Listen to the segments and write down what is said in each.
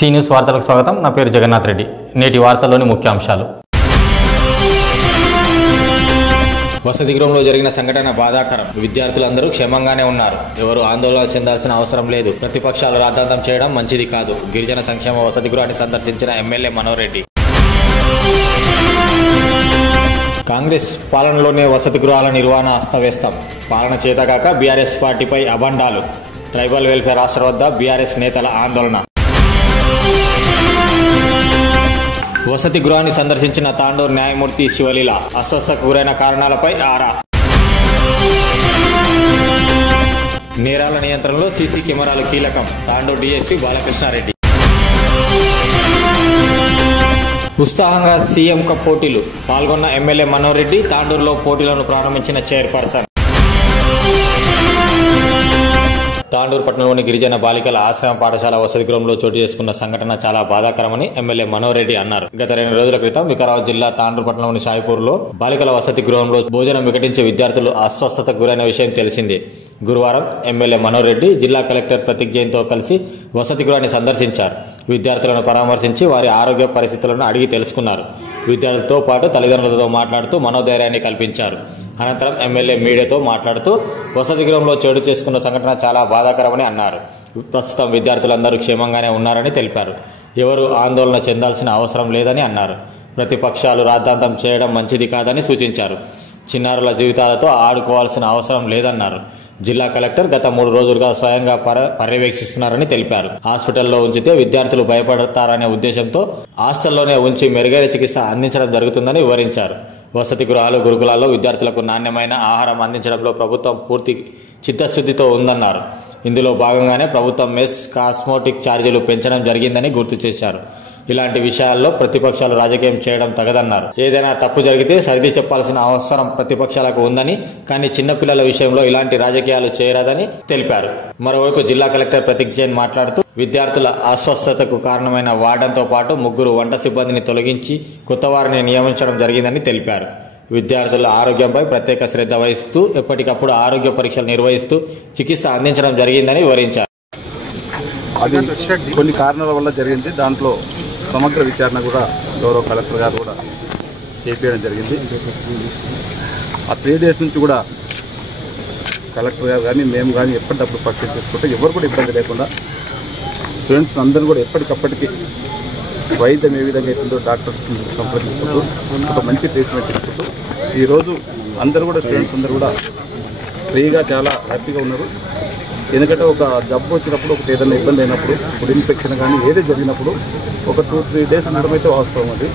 Tea news వార్తలకు స్వాగతం. నా పేరు జగన్నాథ్ రెడ్డి. నేటి వార్తల్లోని ముఖ్యాంశాలు. వసతి గృహంలో జరిగిన సంఘటన బాధాకరం. విద్యార్థులందరూ క్షేమంగానే ఉన్నారు. ఎవరు ఆందోళన చెందాల్సిన అవసరం లేదు. ప్రతిపక్షాలు రాద్ధాంతం చేయడం మంచిది కాదు. గిరిజన సంక్షేమ వసతి గృహాన్ని సందర్శించిన ఎమ్మెల్యే మనోహర్ రెడ్డి. కాంగ్రెస్ పాలనలోనే వసతి గృహాల నిర్వహణ అస్తవ్యస్తం. పాలన చేతగాక బీఆర్ఎస్ పార్టీపై అబండాలు. ట్రైబల్ వెల్ఫేర్ రాష్ట్ర వద్ద బీఆర్ఎస్ నేతల ఆందోళన. వసతి గృహాన్ని సందర్శించిన తాండూరు న్యాయమూర్తి శివలీల. అస్వస్థకు గురైన కారణాలపై ఆరా. నేరాల నియంత్రణలో సీసీ కెమెరాలు కీలకం. తాండూరు డీఎస్పీ బాలకృష్ణారెడ్డి. ఉత్సాహంగా సీఎం కప్ పోటీలు. పాల్గొన్న ఎమ్మెల్యే మనోహర్ రెడ్డి. తాండూరులో పోటీలను ప్రారంభించిన చైర్పర్సన్. తాండూరు పట్టణంలోని గిరిజన బాలికల ఆశ్రమ పాఠశాల వసతి గృహంలో చోటు చేసుకున్న సంఘటన చాలా బాధాకరమని ఎమ్మెల్యే మనోహర్ రెడ్డి అన్నారు. గత 2 రోజుల క్రితం వికారాబాద్ జిల్లా తాండూరు పట్టణంలోని షాయిపూర్లో బాలికల వసతి గృహంలో భోజనం వికటించే విద్యార్థులు అస్వస్థతకు గురైన విషయం తెలిసిందే. గురువారం ఎమ్మెల్యే మనోహర్ రెడ్డి జిల్లా కలెక్టర్ ప్రతీక్ జైన్తో కలిసి వసతి గృహాన్ని సందర్శించారు. విద్యార్థులను పరామర్శించి వారి ఆరోగ్య పరిస్థితులను అడిగి తెలుసుకున్నారు. విద్యార్థులతో పాటు తల్లిదండ్రులతో మాట్లాడుతూ మనోధైర్యాన్ని కల్పించారు. అనంతరం ఎమ్మెల్యే మీడియాతో మాట్లాడుతూ వసతి గృహంలో చోటు చేసుకున్న సంఘటన చాలా బాధాకరమని అన్నారు. ప్రస్తుతం విద్యార్థులందరూ క్షేమంగానే ఉన్నారని తెలిపారు. ఎవరు ఆందోళన చెందాల్సిన అవసరం లేదని అన్నారు. ప్రతిపక్షాలు రాద్ధాంతం చేయడం మంచిది కాదని సూచించారు. చిన్నారుల జీవితాలతో ఆడుకోవాల్సిన అవసరం లేదన్నారు. జిల్లా కలెక్టర్ గత 3 రోజులుగా స్వయంగా పర్యవేక్షిస్తున్నారని తెలిపారు. హాస్పిటల్లో ఉంచితే విద్యార్థులు భయపడతారనే ఉద్దేశంతో హాస్టల్లోనే ఉంచి మెరుగైన చికిత్స అందించడం జరుగుతుందని వివరించారు. వసతి గృహాలు, గురుకులాల్లో విద్యార్థులకు నాణ్యమైన ఆహారం అందించడంలో ప్రభుత్వం పూర్తి చిత్తశుద్ధితో ఉందన్నారు. ఇందులో భాగంగానే ప్రభుత్వం మెస్, కాస్మోటిక్ ఛార్జీలు పెంచడం జరిగిందని గుర్తు చేశారు. ఇలాంటి విషయాల్లో ప్రతిపక్షాలు రాజకీయం చేయడం తగదన్నారు. ఏదైనా తప్పు జరిగితే సరిది చెప్పాల్సిన అవసరం ప్రతిపక్షాలకు ఉందని, కానీ చిన్నపిల్లల విషయంలో ఇలాంటి రాజకీయాలు చేయరాదని తెలిపారు. మరోవైపు జిల్లా కలెక్టర్ ప్రతీక్ జైన్ మాట్లాడుతూ విద్యార్థుల అస్వస్థతకు కారణమైన వార్డన్తో పాటు 3 వంట సిబ్బందిని తొలగించి కొత్త వారిని నియమించడం జరిగిందని తెలిపారు. విద్యార్థుల ఆరోగ్యంపై ప్రత్యేక శ్రద్ధ వహిస్తూ ఎప్పటికప్పుడు ఆరోగ్య పరీక్షలు నిర్వహిస్తూ చికిత్స అందించడం జరిగిందని వివరించారు. అది కొన్ని కారణాల వల్ల జరిగింది. దాంట్లో సమగ్ర విచారణ కూడా గౌరవ కలెక్టర్ గారు కూడా చేపేయడం జరిగింది. ఆ 3 డేస్ నుంచి కూడా కలెక్టర్ గారు కానీ మేము కానీ ఎప్పటికప్పుడు పర్చేస్ చేసుకుంటే ఎవరు కూడా ఇబ్బంది లేకుండా స్టూడెంట్స్ అందరూ కూడా ఎప్పటికప్పటికి వైద్యం ఏ విధంగా అవుతుందో డాక్టర్స్ సంప్రదించుకుంటూ ఒక మంచి ట్రీట్మెంట్ తీసుకుంటూ ఈరోజు అందరూ కూడా స్టూడెంట్స్ అందరూ కూడా ఫ్రీగా చాలా హ్యాపీగా ఉన్నారు. ఎందుకంటే ఒక జబ్బు వచ్చినప్పుడు, ఒకటి ఏదైనా ఇబ్బంది అయినప్పుడు, ఫుడ్ ఇన్ఫెక్షన్ కానీ ఏది జరిగినప్పుడు ఒక 2-3 డేస్ ఉండడం అయితే వాస్తవం. అది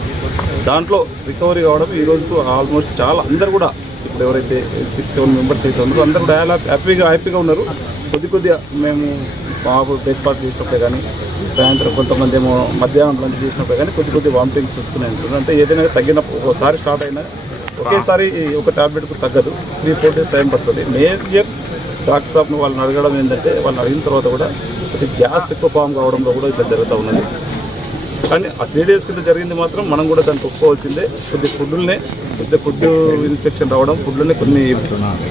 దాంట్లో రికవరీ కావడం ఈ రోజుకు ఆల్మోస్ట్ చాలా అందరూ కూడా ఇప్పుడు ఎవరైతే 6-7 మెంబర్స్ అయితే ఉన్నారో అందరూ కూడా హ్యాపీగా ఉన్నారు. కొద్దిగా మేము బాబు బ్రేక్ఫాస్ట్ చేసినప్పుడే కానీ, సాయంత్రం కొంతమంది ఏమో మధ్యాహ్నం లంచ్ చేసినప్పుడే కానీ కొద్ది వామిటింగ్స్ వస్తూనే ఉంటుంది. అంటే ఏదైనా తగ్గినప్పుడు ఒకసారి స్టార్ట్ అయినా ఒకేసారి ఒక టాబ్లెట్కు తగ్గదు. 3-4 డేస్ టైం పడుతుంది. మేజర్ డాక్టర్ సాబ్ని వాళ్ళని అడగడం ఏంటంటే, వాళ్ళని అడిగిన తర్వాత కూడా కొద్ది గ్యాస్ ఎక్కువ ఫామ్ కావడంలో కూడా ఇట్లా జరుగుతూ ఉన్నది. కానీ ఆ 3 డేస్ కింద జరిగింది మాత్రం మనం కూడా దాన్ని ఒప్పుకోవాల్సిందే. కొద్ది ఫుడ్ ఇన్ఫెక్షన్ రావడం, ఫుడ్లోనే కొన్ని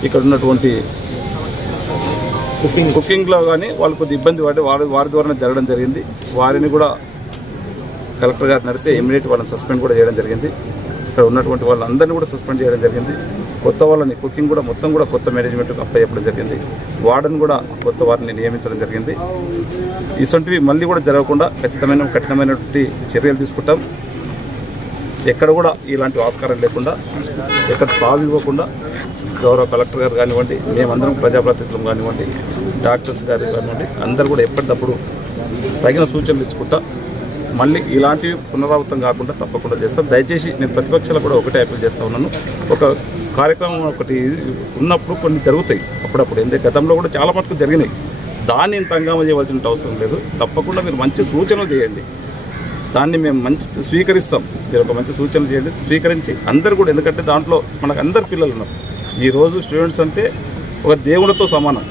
ఇక్కడ ఉన్నటువంటి కుకింగ్లో కానీ వాళ్ళు కొద్ది ఇబ్బంది పడి వారి ద్వారా జరగడం జరిగింది. వారిని కూడా కలెక్టర్ గారు నడితే ఇమీడియట్ వాళ్ళని సస్పెండ్ కూడా చేయడం జరిగింది. ఇక్కడ ఉన్నటువంటి వాళ్ళందరినీ కూడా సస్పెండ్ చేయడం జరిగింది. కొత్త వాళ్ళని కుకింగ్ కూడా మొత్తం కూడా కొత్త మేనేజ్మెంట్కి అప్లై చేయడం జరిగింది. వార్డన్ కూడా కొత్త వారిని నియమించడం జరిగింది. ఇటువంటివి మళ్ళీ కూడా జరగకుండా కఠినమైనటువంటి చర్యలు తీసుకుంటాం. ఎక్కడ కూడా ఇలాంటి ఆస్కారం లేకుండా, ఎక్కడ తావు ఇవ్వకుండా గౌరవ కలెక్టర్ గారు కానివ్వండి, మేమందరం ప్రజాప్రతినిధులు కానివ్వండి, డాక్టర్స్ గారు కానివ్వండి, అందరూ కూడా ఎప్పటికప్పుడు తగిన సూచనలు ఇచ్చుకుంటా మళ్ళీ ఇలాంటివి పునరావృతం కాకుండా తప్పకుండా చేస్తాం. దయచేసి నేను ప్రతిపక్షాలకు కూడా ఒకటే అప్పీల్ చేస్తూ ఉన్నాను. ఒక కార్యక్రమం ఒకటి ఉన్నప్పుడు కొన్ని జరుగుతాయి అప్పుడప్పుడు. ఎందుకంటే గతంలో కూడా చాలా మటుకు జరిగినాయి. దాన్ని ఇంత హంగామా చేయవలసిన అవసరం లేదు. తప్పకుండా మీరు మంచి సూచనలు చేయండి. దాన్ని మేము స్వీకరిస్తాం. మీరు ఒక మంచి సూచనలు చేయండి, స్వీకరించి అందరూ కూడా, ఎందుకంటే దాంట్లో మనకు అందరు పిల్లలు ఉన్నారు. ఈరోజు స్టూడెంట్స్ అంటే ఒక దేవుడితో సమానం.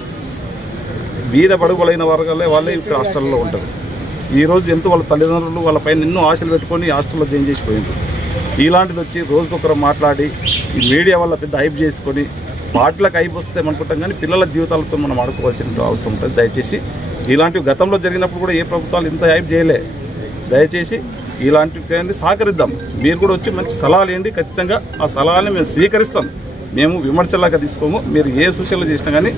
బీద బడుగులైన వర్గాలే వాళ్ళే ఇక్కడ హాస్టల్లో ఉంటారు. ఈరోజు ఎంతో వాళ్ళ తల్లిదండ్రులు వాళ్ళ పైన ఎన్నో ఆశలు పెట్టుకొని హాస్టల్లో జాయిన్ చేసిపోయింది. ఇలాంటిది వచ్చి రోజుకొకరు మాట్లాడి ఈ మీడియా వల్ల పెద్ద హైప్ చేసుకొని వాటిలకు హైప్ వస్తే అనుకుంటాం, కానీ పిల్లల జీవితాలతో మనం ఆడుకోవాల్సిన అవసరం ఉంటుంది. దయచేసి ఇలాంటివి గతంలో జరిగినప్పుడు కూడా ఏ ప్రభుత్వాలు ఇంత హైప్ చేయలే. దయచేసి ఇలాంటి సహకరిద్దాం. మీరు కూడా వచ్చి మంచి సలహాలు ఇవ్వండి. ఖచ్చితంగా ఆ సలహాలను మేము స్వీకరిస్తాం. మేము విమర్శలాగా తీసుకోము. మీరు ఏ సూచనలు చేసినా కానీ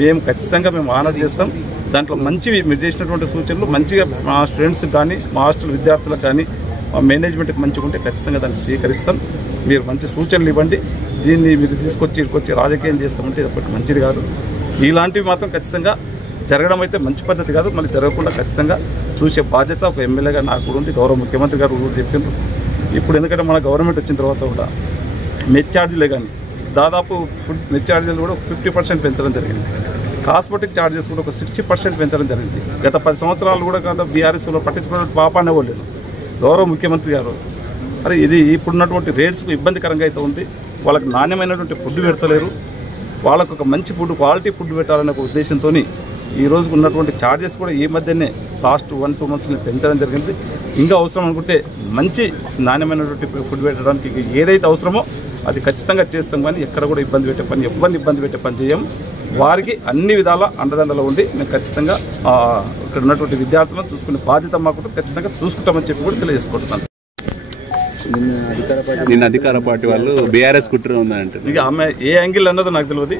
మేము ఖచ్చితంగా ఆనర్ చేస్తాం. దాంట్లో మంచివి మీరు చేసినటువంటి సూచనలు మంచిగా మా స్టూడెంట్స్కి కానీ మా హాస్టల్ విద్యార్థులకు కానీ మా మేనేజ్మెంట్కి మంచిగా ఉంటే ఖచ్చితంగా దాన్ని స్వీకరిస్తాం. మీరు మంచి సూచనలు ఇవ్వండి. దీన్ని మీరు తీసుకొచ్చి రాజకీయం చేస్తామంటే ఇది ఒకటి మంచిది కాదు. ఇలాంటివి మాత్రం ఖచ్చితంగా జరగడం అయితే మంచి పద్ధతి కాదు. మళ్ళీ జరగకుండా ఖచ్చితంగా చూసే బాధ్యత ఒక ఎమ్మెల్యేగా నాకు కూడా ఉంది. గౌరవ ముఖ్యమంత్రి గారు కూడా చెప్పిండ్రు. ఇప్పుడు ఎందుకంటే మన గవర్నమెంట్ వచ్చిన తర్వాత కూడా మెస్ ఛార్జీలే కానీ దాదాపు మెస్ ఛార్జీలు కూడా 50% పెంచడం జరిగింది. కాస్మెటిక్ ఛార్జెస్ కూడా ఒక 60% పెంచడం జరిగింది. గత 10 సంవత్సరాలు కూడా కాదు బీఆర్ఎస్లో పట్టించుకున్న పాపానే వాళ్ళు. గౌరవ ముఖ్యమంత్రి గారు మరి ఇది ఇప్పుడున్నటువంటి రేట్స్కు ఇబ్బందికరంగా అయితే ఉంది. వాళ్ళకి నాణ్యమైనటువంటి ఫుడ్ పెడతలేరు. వాళ్ళకు ఒక మంచి ఫుడ్ క్వాలిటీ ఫుడ్ పెట్టాలనే ఒక ఉద్దేశంతో ఈ రోజుకు ఉన్నటువంటి ఛార్జెస్ కూడా ఈ మధ్యనే లాస్ట్ 1-2 మంత్స్ పెంచడం జరిగింది. ఇంకా అవసరం అనుకుంటే మంచి నాణ్యమైనటువంటి ఫుడ్ పెట్టడానికి ఏదైతే అవసరమో అది ఖచ్చితంగా చేస్తాం. కానీ ఎక్కడ కూడా ఇబ్బంది పెట్టే పని ఎవరిని ఇబ్బంది పెట్టే పని చేయం. వారికి అన్ని విధాల అండదండలో ఉండి మేము ఖచ్చితంగా ఇక్కడ ఉన్నటువంటి విద్యార్థులను చూసుకునే బాధ్యత మాకు ఖచ్చితంగా చూసుకుంటామని చెప్పి కూడా తెలియజేసుకుంటున్నాను. నిన్న అధికార పార్టీ వాళ్ళు బీఆర్ఎస్ కుట్ర ఉందంటే ఇక ఆమె ఏ యాంగిల్ అన్నదో నాకు తెలియదు,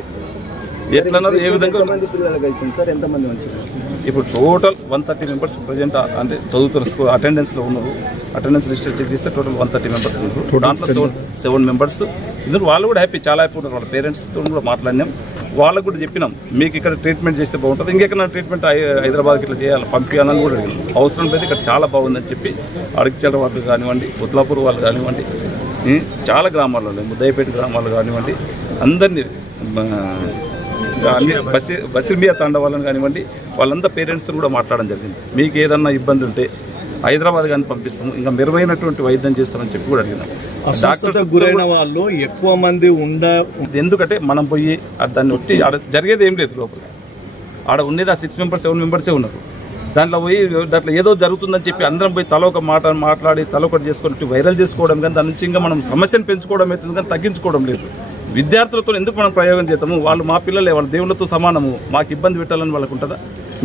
ఎట్లన్నది ఏ విధంగా. ఇప్పుడు టోటల్ 130 మెంబర్స్ ప్రజెంట్ అంటే చదువుతున్న స్కూల్ అటెండెన్స్లో ఉన్నారు. అటెండెన్స్ లిస్ట్ చెక్ చేస్తే టోటల్ 130 మెంబర్స్ ఉన్నారు. దాంట్లో 7 మెంబర్స్ ఇందులో వాళ్ళు కూడా హ్యాపీ, చాలా హ్యాపీ ఉన్నారు. వాళ్ళ పేరెంట్స్తో కూడా మాట్లాడినాం. వాళ్ళకు కూడా చెప్పినాం మీకు ఇక్కడ ట్రీట్మెంట్ చేస్తే బాగుంటుంది, ఇంకెక్కడ ట్రీట్మెంట్ హైదరాబాద్కి ఇట్లా చేయాలి పంపించాలని కూడా అడిగినాం. అవసరం అయితే ఇక్కడ చాలా బాగుందని చెప్పి అడిగిచల వాళ్ళు కానివ్వండి, కొత్లాపూర్ వాళ్ళు కానివ్వండి, చాలా గ్రామాలలో ముద్దయ్యపేట గ్రామాలు కానివ్వండి, అందరినీ బసిర్మియా తాండ వాళ్ళని కానివ్వండి, వాళ్ళంతా పేరెంట్స్తో కూడా మాట్లాడడం జరిగింది. మీకు ఏదన్నా ఇబ్బంది ఉంటే హైదరాబాద్ కానీ పంపిస్తాము, ఇంకా మెరుగైనటువంటి వైద్యం చేస్తామని చెప్పి కూడా అడిగినాం. డాక్టర్స్ గురైన వాళ్ళు ఎక్కువ మంది ఎందుకంటే మనం పోయి దాన్ని ఒట్టి ఆడ జరిగేది ఏం లేదు. లోపల ఆడ ఉండేది ఆ 6 మెంబర్స్ 7 మెంబర్సే ఉన్నారు. దాంట్లో పోయి దాంట్లో ఏదో జరుగుతుందని చెప్పి అందరం పోయి తల ఒక మాట మాట్లాడి తల ఒకటి చేసుకొని వైరల్ చేసుకోవడం కానీ దాని నుంచి ఇంకా మనం సమస్యను పెంచుకోవడం అవుతుంది కానీ తగ్గించుకోవడం లేదు. విద్యార్థులతో ఎందుకు మనం ప్రయోగం చేస్తాము? వాళ్ళు మా పిల్లలే, వాళ్ళ దేవుళ్ళతో సమానము, మాకు ఇబ్బంది పెట్టాలని వాళ్ళకు ఉంటుందా?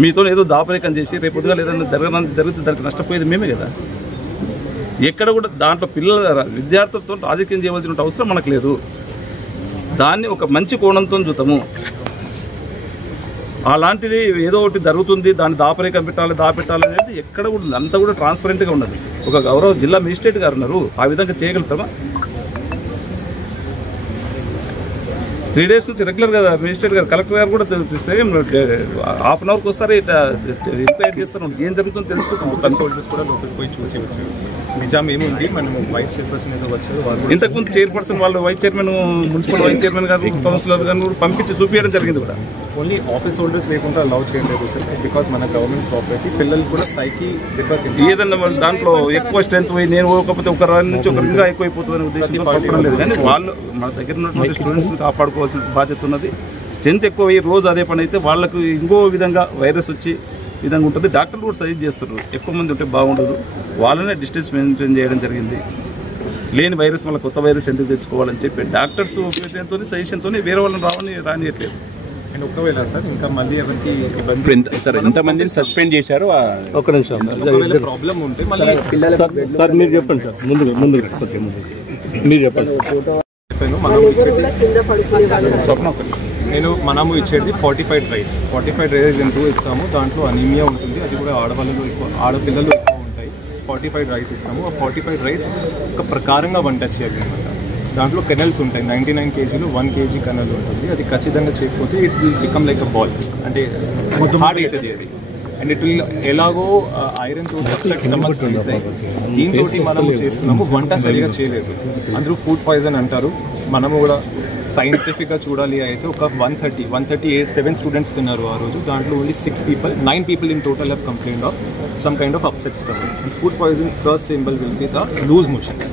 మీతో ఏదో దాపరికం చేసి రేపు పొద్దుగా ఏదైనా జరిగితే దానికి నష్టపోయేది మేమే కదా. ఎక్కడ కూడా దాంట్లో విద్యార్థులతో రాజకీయం చేయవలసిన అవసరం మనకు లేదు. దాన్ని ఒక మంచి కోణంతో చూద్దాము. అలాంటిది ఏదో ఒకటి జరుగుతుంది దాన్ని దాపరికం దాపెట్టాలి అనేది ఎక్కడ కూడా అంతా కూడా ట్రాన్స్పరెంట్గా ఉన్నది. ఒక గౌరవ జిల్లా మేజిస్ట్రేట్ గారు ఉన్నారు, ఆ విధంగా చేయగలుగుతామా? 3 days నుంచి రెగ్యులర్గా మేజిస్ట్రేట్ గారు కలెక్టర్ గారు కూడా సేమ్ ½ అవర్కి వస్తారు, ఎంక్వైరీ చేస్తారు, ఏం జరుగుతుందో తెలుసుకుంటాం. కన్సల్టెంట్స్ కూడా లోపలికి పోయి చూసి వచ్చారు. నిజాం ఏముంది, మనం వైస్ చైర్పర్సన్ ఏదో వచ్చారు, ఇంతకుముందు చైర్పర్సన్ వాళ్ళు vice chairman municipal vice chairman గారు కౌన్సిలర్ గారు కూడా పంపించి చూపించడం జరిగింది. కూడా ఓన్లీ ఆఫీస్ హోల్డర్స్ లేకుండా అలౌ చేయలేదు సార్, బికాస్ మన గవర్నమెంట్ ప్రాపర్టీ. పిల్లలు కూడా సైకి దెబ్బతింది. ఏదన్నా దాంట్లో ఎక్కువ స్ట్రెంత్ పోయి నేను పోకపోతే ఒక నుంచి ఒక ఇంకా ఎక్కువైపోతుందనే ఉద్దేశంతో పంపడం లేదు. కానీ వాళ్ళు మన దగ్గర ఉన్నటువంటి స్టూడెంట్స్ని కాపాడుకోవాల్సిన బాధ్యత ఉన్నది. స్ట్రెంత్ ఎక్కువ అయ్యి రోజు అదే పని అయితే వాళ్ళకు ఇంకో విధంగా వైరస్ వచ్చి విధంగా ఉంటుంది. డాక్టర్లు కూడా సజెస్ట్ చేస్తున్నారు ఎక్కువ మంది ఉంటే బాగుండదు, వాళ్ళనే డిస్టెన్స్ మెయింటైన్ చేయడం జరిగింది. లేని వైరస్ మళ్ళీ కొత్త వైరస్ ఎందుకు తెచ్చుకోవాలని చెప్పి డాక్టర్స్ ఒపీనియన్తో సజెషన్తో వేరే వాళ్ళని రానియట్లేదు. అండ్ ఒకవేళ సార్ ఇంకా మళ్ళీ ఎవరికి ఎంతమందిని సస్పెండ్ చేశారు? ఒక నిమిషం ప్రాబ్లం ఉంటే మళ్ళీ సార్ మీరు చెప్పండి సార్, ముందు మీరు చెప్పండి. మనము ఇచ్చేది 45 రైస్ ఇంటూ ఇస్తాము. దాంట్లో అనీమియా ఉంటుంది, అది కూడా ఆడపిల్లలు ఎక్కువ ఉంటాయి. 45 రైస్ ఇస్తాము. ఆ 45 రైస్ ఒక ప్రకారంగా వంట చేయాలి అనమాట. దాంట్లో కెనల్స్ ఉంటాయి, 99 kgలో 1 kg కెనల్ ఉంటుంది. అది ఖచ్చితంగా చేయకపోతే it will become like a ball, అంటే హార్డ్ అవుతుంది అది. అండ్ ఇట్ విల్ ఎలాగో ఐరన్ తోటి అప్సెట్ స్టమక్స్ అవుతాయి. దీంతో మనము చేస్తున్నాము. వంట సరిగా చేయలేదు, అందరూ ఫుడ్ పాయిజన్ అంటారు. మనము కూడా సైంటిఫిక్గా చూడాలి అయితే ఒక 137 స్టూడెంట్స్ తిన్నారు ఆ రోజు. దాంట్లో only 9 people in total have complaint of some kind of upset stomach. Food poison first symbol will be the loose motions,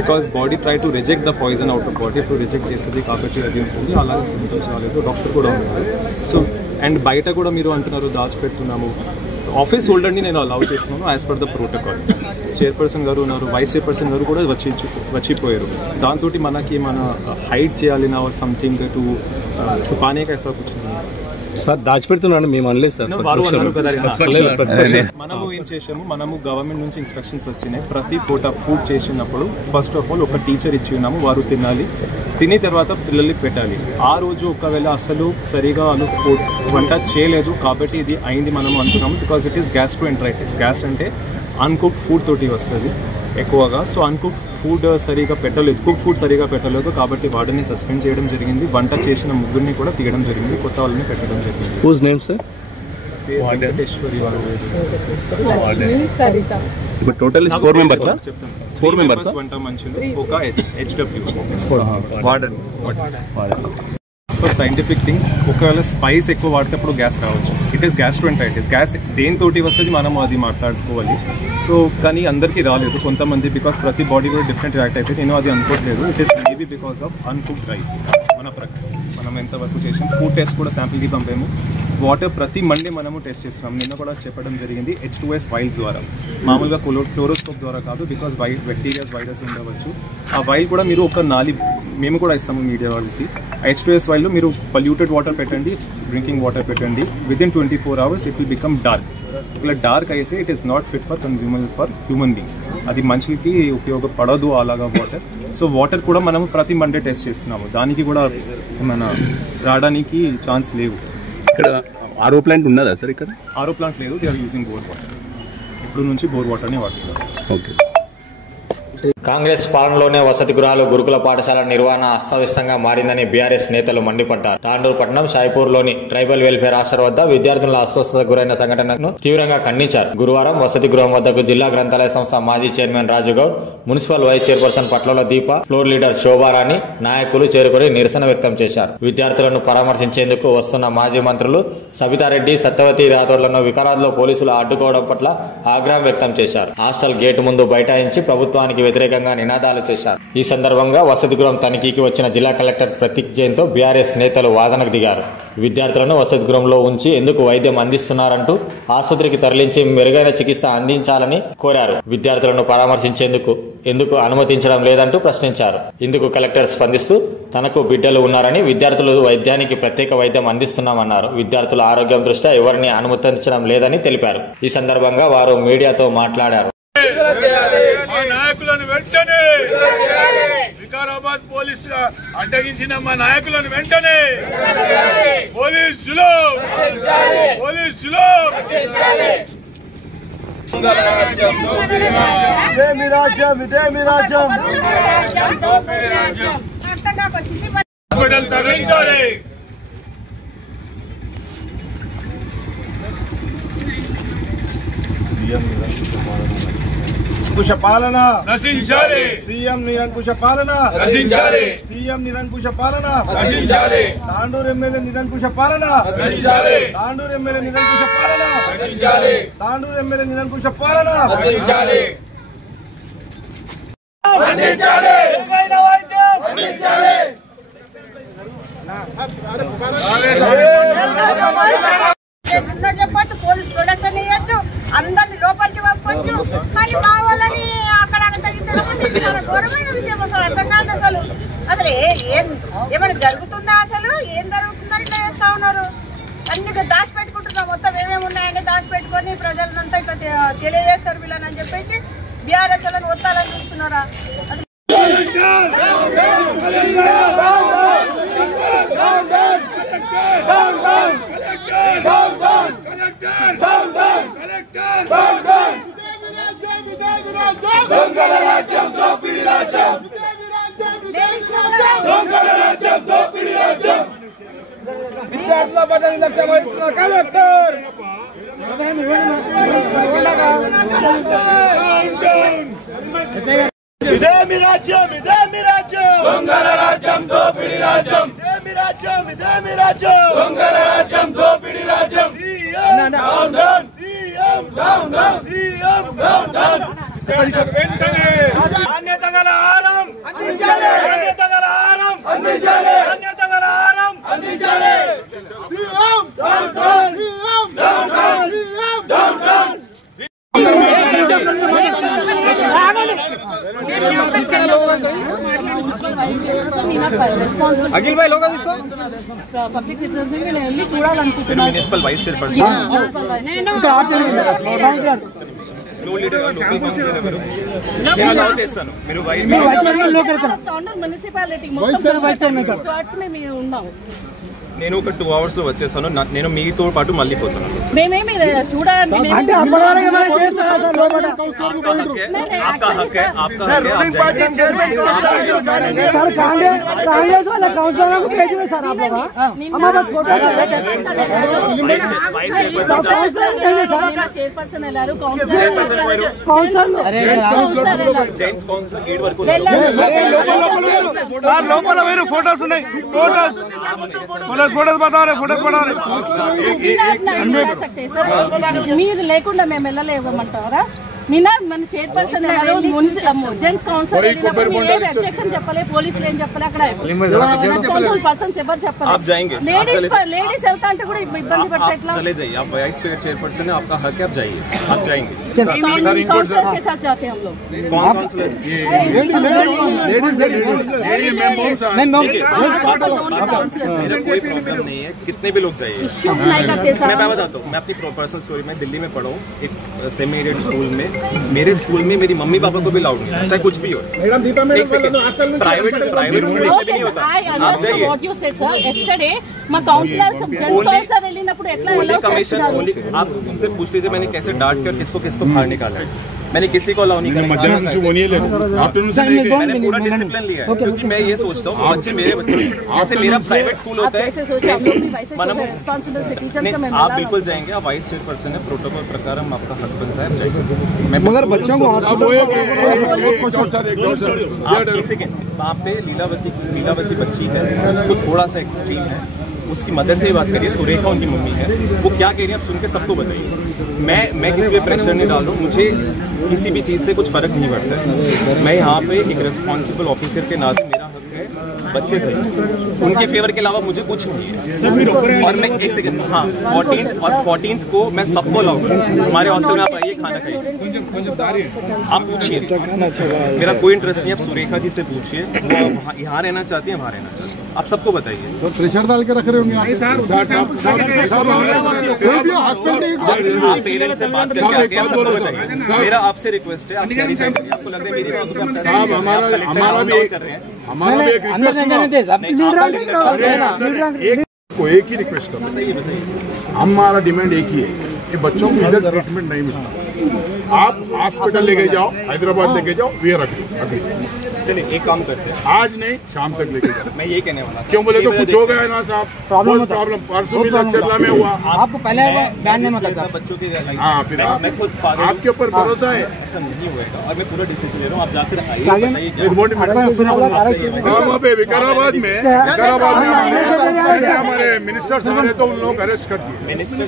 because body try to reject the poison out of body. ఇప్పుడు reject చేస్తుంది కాబట్టి అది ఉంటుంది. అలాగే symptoms రాలేదు, doctor కూడా ఉన్నారు. So and బయట కూడా మీరు అంటున్నారు దాచిపెడుతున్నాము. ఆఫీస్ హోల్డర్ని నేను అలౌ చేస్తున్నాను as per the protocol. Chairperson గారు ఉన్నారు, వైస్ చైర్పర్సన్ గారు కూడా వచ్చిపోయారు. దాంతో మనకి మన హైడ్ చేయాలి నా సంథింగ్ టు ఛుపానే కా ऐसा कुछ नहीं. సార్ దాచిపెడుతున్నాను మేము అనలేదు సార్. మనము ఏం చేసాము, మనము గవర్నమెంట్ నుంచి ఇన్స్ట్రక్షన్స్ వచ్చినాయి. ప్రతి పూట ఫుడ్ చేసినప్పుడు ఫస్ట్ ఆఫ్ ఆల్ ఒక టీచర్ ఇచ్చి ఉన్నాము, వారు తినాలి, తినే తర్వాత పిల్లలకి పెట్టాలి. ఆ రోజు ఒకవేళ అసలు సరిగా వాళ్ళు వంట చేయలేదు కాబట్టి ఇది అయింది మనం అనుకున్నాము. Because it is gastroenteritis. Gas అంటే అన్కుక్డ్ ఫుడ్ తోటి వస్తుంది ఎక్కువగా. సో అన్కుక్డ్ ఫుడ్ సరిగా పెట్టలేదు, కుక్ ఫుడ్ సరిగా పెట్టలేదు కాబట్టి వాటిని సస్పెండ్ చేయడం జరిగింది. వంట చేసిన ముగ్గురిని కూడా తీయడం జరిగింది, కొత్త వాళ్ళని పెట్టడం జరిగింది. Whose name sir? వెంకటేశ్వరి వారు. ఇప్పుడు టోటల్ 4 మెంబర్స్ సార్? 4 మెంబర్స్ వంట మనుషులు, ఒక HW వార్డెన్. సైంటిఫిక్ థింగ్, ఒకవేళ స్పైస్ ఎక్కువ వాడేటప్పుడు గ్యాస్ రావచ్చు. It is gastroenteritis. గ్యాస్ దేనితోటి వస్తుంది మనం అది మాట్లాడుకోవాలి. సో కానీ అందరికీ రాలేదు, కొంతమంది బికాస్ ప్రతి బాడీ కూడా డిఫరెంట్ రియాక్ట్ అయితే నేను అది అనుకోవట్లేదు. It is maybe because of uncooked rice. మనం ఎంతవరకు చేసాం, ఫుడ్ టెస్ట్ కూడా శాంపిల్కి పంపాము. వాటర్ ప్రతి మండే మనము టెస్ట్ చేస్తున్నాం. నిన్న కూడా చెప్పడం జరిగింది H2S వైల్స్ ద్వారా, మామూలుగా క్లోరోస్కోప్ ద్వారా కాదు. బికాస్ బ్యాక్టీరియాస్ వైరస్ ఉండవచ్చు. ఆ వైల్ కూడా మీరు ఒక మేము కూడా ఇస్తాము మీడియా వాళ్ళకి. H2S వైల్లో మీరు పొల్యూటెడ్ వాటర్ పెట్టండి, డ్రింకింగ్ వాటర్ పెట్టండి, within 24 hours it will become dark. ఇలా డార్క్ అయితే it is not fit for consumer for human being. అది మనుషులకి ఉపయోగపడదు అలాగా వాటర్. సో వాటర్ కూడా మనం ప్రతి మండే టెస్ట్ చేస్తున్నాము. దానికి కూడా మన రావడానికి ఛాన్స్ లేవు. ఇక్కడ ఆర్ఓ ప్లాంట్ ఉన్నదా సార్? ఇక్కడ ఆర్ఓ ప్లాంట్ లేదు. They are using bore water. ఇప్పుడు నుంచి బోర్ వాటర్ని వాడుతున్నారు. ఓకే. కాంగ్రెస్ పాలనలోనే వసతి గృహాలు, గురుకుల పాఠశాల నిర్వహణ అస్తవ్యస్తంగా మారిందని బీఆర్ఎస్ నేతలు మండిపడ్డారు. తాండూరు పట్టణం షాయిపూర్లోని ట్రైబల్ వెల్ఫేర్ హాస్టల్ వద్ద విద్యార్థుల అస్వస్థతకు గురైన సంఘటనను తీవ్రంగా ఖండించారు. గురువారం వసతి గృహం వద్దకు జిల్లా గ్రంథాలయ సంస్థ మాజీ chairman Rajugoud, municipal vice chairperson పట్లలో దీప, ఫ్లోర్ లీడర్ శోభారాణి నాయకులు చేరుకుని నిరసన వ్యక్తం చేశారు. విద్యార్థులను పరామర్శించేందుకు వస్తున్న మాజీ మంత్రులు సబితారెడ్డి, సత్యవతి రాథోడ్లను వికారాబాద్లో పోలీసులు అడ్డుకోవడం పట్ల ఆగ్రహం వ్యక్తం చేశారు. హాస్టల్ గేటు ముందు బైఠాయించి ప్రభుత్వానికి వ్యతిరేకంగా నినాదాలు చేశారు. ఈ సందర్భంగా వసతి గృహం తనిఖీకి వచ్చిన జిల్లా కలెక్టర్ ప్రతీక్ జైన్తో బీఆర్ఎస్ నేతలు వాదనకు దిగారు. విద్యార్థులను వసతి గృహంలో ఉంచి ఎందుకు వైద్యం అందిస్తున్నారంటూ ఆసుపత్రికి తరలించి మెరుగైన చికిత్స అందించాలని కోరారు. విద్యార్థులను పరామర్శించేందుకు ఎందుకు అనుమతించడం లేదంటూ ప్రశ్నించారు. ఇందుకు కలెక్టర్ స్పందిస్తూ తనకు బిడ్డలు ఉన్నారని, విద్యార్థులు వైద్యానికి ప్రత్యేక వైద్యం అందిస్తున్నామన్నారు. విద్యార్థుల ఆరోగ్యం దృష్ట్యా ఎవరిని అనుమతించడం లేదని తెలిపారు. ఈ సందర్భంగా వారు మీడియాతో మాట్లాడారు. మా నాయకులను వెంటనే వికారాబాద్ పోలీసులు అడ్డగించిన మా నాయకులను వెంటనే పోలీసులు హాస్పిటల్ తరలించాలి. నిరంకుశ పాలన నశించాలి. సీఎం నిరంకుశ పాలన నశించాలి. సీఎం నిరంకుశ పాలన నశించాలి. తాండూరు ఎమ్మెల్యే నిరంకుశ పాలన నశించాలి. తాండూరు ఎమ్మెల్యే నిరంకుశ పాలన నశించాలి. తాండూరు ఎమ్మెల్యే నిరంకుశ పాలన నశించాలి. అందించాలి. అందించాలి. చెప్పచ్చు, పోలీస్ ప్రొడక్షన్ ఇవ్వచ్చు, అందరిని లోపలికి పంపొచ్చు. కానీ మా వాళ్ళని అక్కడ తగ్గించడం అంటే ఇది చాలా ఘోరమైన విషయం. అసలు అర్థం కాదు. అసలు ఏమైనా జరుగుతుందా? అసలు ఏం జరుగుతుందని ఇట్లా చేస్తా ఉన్నారు. అన్ని దాచిపెట్టుకుంటున్నాం. మొత్తం ఏమేమి ఉన్నాయంటే దాచిపెట్టుకొని ప్రజలంతా ఇట్లా తెలియజేస్తారు వీళ్ళని అని చెప్పేసి బీఆర్ఎస్ వాళ్ళని ఒత్తాలని చూస్తున్నారా? విద్యార్థుల బదిలీ లక్ష్యం వహిస్తున్న కలెక్టర్ ఇదే మీ రాజ్యం, ఇదే మీ రాజ్యం, దొంగల రాజ్యం, దోపిడీ రాజ్యం. ఇదే మీ రాజ్యం, ఇదే మీ రాజ్యం, దొంగల రాజ్యం, దోపిడీ రాజ్యం. CM down down, CM down down, CM down down. వెంటనే నాణ్యత గల ఆహారం అందించాలి. నాణ్యత గల ఆహారం అందించాలి. నాణ్యత గల ఆహారం అందించాలి. CM down down, CM down down, CM down down. Responsible Akhil భాయ్ లోగా తీసుకో పబ్లిక్ రిప్రజెంటేటివ్ నేను వెళ్ళి చూడాలనుకుంటున్నాను. మున్సిపల్ వైస్ చైర్పర్సన్ మున్సిపాలిటీ ఉన్నాము. నేను ఒక 2 hours లో వచ్చేసాను. నేను మీతో పాటు మళ్ళీ పోతున్నాను. మేమేమి చూడండి చైర్పర్సన్ వెళ్ళారు, లోపల వేరు ఫోటోస్ ఉన్నాయి. మీరు లేకుండా మేము వెళ్ళలేమంటారా? నిన్న మన చైర్పర్సన్ జెంట్స్ కౌన్సిల్ ఏమి అబ్జెక్షన్ చెప్పలే, పోలీసులు ఏం చెప్పలే, అక్కడ రెస్పాన్సిబుల్ పర్సన్స్ ఎవరు చెప్పలేదు. లేడీస్ వెళ్తా అంటే కూడా ఇబ్బంది పడితే ఎట్లా? चेयरपर्सन है, आपका हक है, आप जाइए, आप जाएंगे। काउंसलर के साथ जाते हैं हम लोग। कौन काउंसलर? मेरा कोई प्रॉब्लम नहीं है, कितने भी लोग जाइए। मैं बताता हूँ, मैं अपनी पर्सनल स्टोरी में दिल्ली में पढ़ा हूँ एक सेमी एडेड स्कूल में। मेरे स्कूल में मेरी मम्मी पापा को भी अलाउड नहीं है, चाहे कुछ भी हो। प्राइवेट स्कूल में नहीं होता। आप जाइए। कमीशन आप उनसे पूछ लीजिए मैंने कैसे डांट कर किसको किसको बाहर निकाला है। मैंने किसी को अलाउ नहीं किया। मैंने पूरा डिसिप्लिन लिया है, क्योंकि मैं ये सोचता हूँ बच्चे मेरे बच्चे जैसे मेरा प्राइवेट स्कूल होता है। आप बिल्कुल जाएंगे, आप वाइस चेयरपर्सन है, प्रोटोकॉल प्रकार हम आपका हक बनता है, जाएंगे। मगर बच्चों को एक सेकेंड, वहाँ पे लीलावती बच्ची है जिसको थोड़ा सा एक्सट्रीम है, उसकी मदर से ही बात करिए। सुरेखा उनकी मम्मी है, वो क्या कह रही है आप सुन के सबको बताइए। मैं किसी पे प्रेशर नहीं डाल रहा हूँ, मुझे किसी भी चीज़ से कुछ फर्क नहीं पड़ता है। मैं यहाँ पे एक रिस्पॉन्सिबल ऑफिसर के नाते मेरा हक है बच्चे से, उनके फेवर के अलावा मुझे कुछ नहीं है। और मैं एक सेकंड, हाँ 14th को मैं सबको अलाउ करूँगा। हमारे हॉस्टल में आप आइए, खाना खाइए, आप पूछिए, मेरा कोई इंटरेस्ट नहीं है। आप सुरेखा जी से पूछिए, वो यहाँ रहना चाहती है, वहाँ रहना चाहती है, आप सबको बताइए। तो प्रेशर डाल के रख रहे होंगे आप पेरेंट्स से बात करके आके आप सबको बताइए। मेरा आपसे रिक्वेस्ट है, आप आपको लग रहा है मेरी बात को एक ही रिक्वेस्ट है, हमारा डिमांड एक ही है कि बच्चों को इधर ट्रीटमेंट नहीं मिलता। आप हॉस्पिटल लेके जाओ, हैदराबाद लेके जाओ, वे रख अभी। चलिए एक काम करते हैं, आज नहीं शाम तक लेके जाओ। मैं यही कहने वाला था। क्यों बोले तो कुछ हो गया ना साहब, प्रॉब्लम परसों भी लेक्चर में हुआ। आपको पहले बैन में बच्चों के हाँ, फिर मैं खुद आपके ऊपर भरोसा है, ऐसा नहीं होगा और मैं पूरा डिसीजन ले रहा हूँ। आप जाकर विकाराबाद में हमारे मिनिस्टर साहब तो उन लोग अरेस्ट कर दिए। मिनिस्टर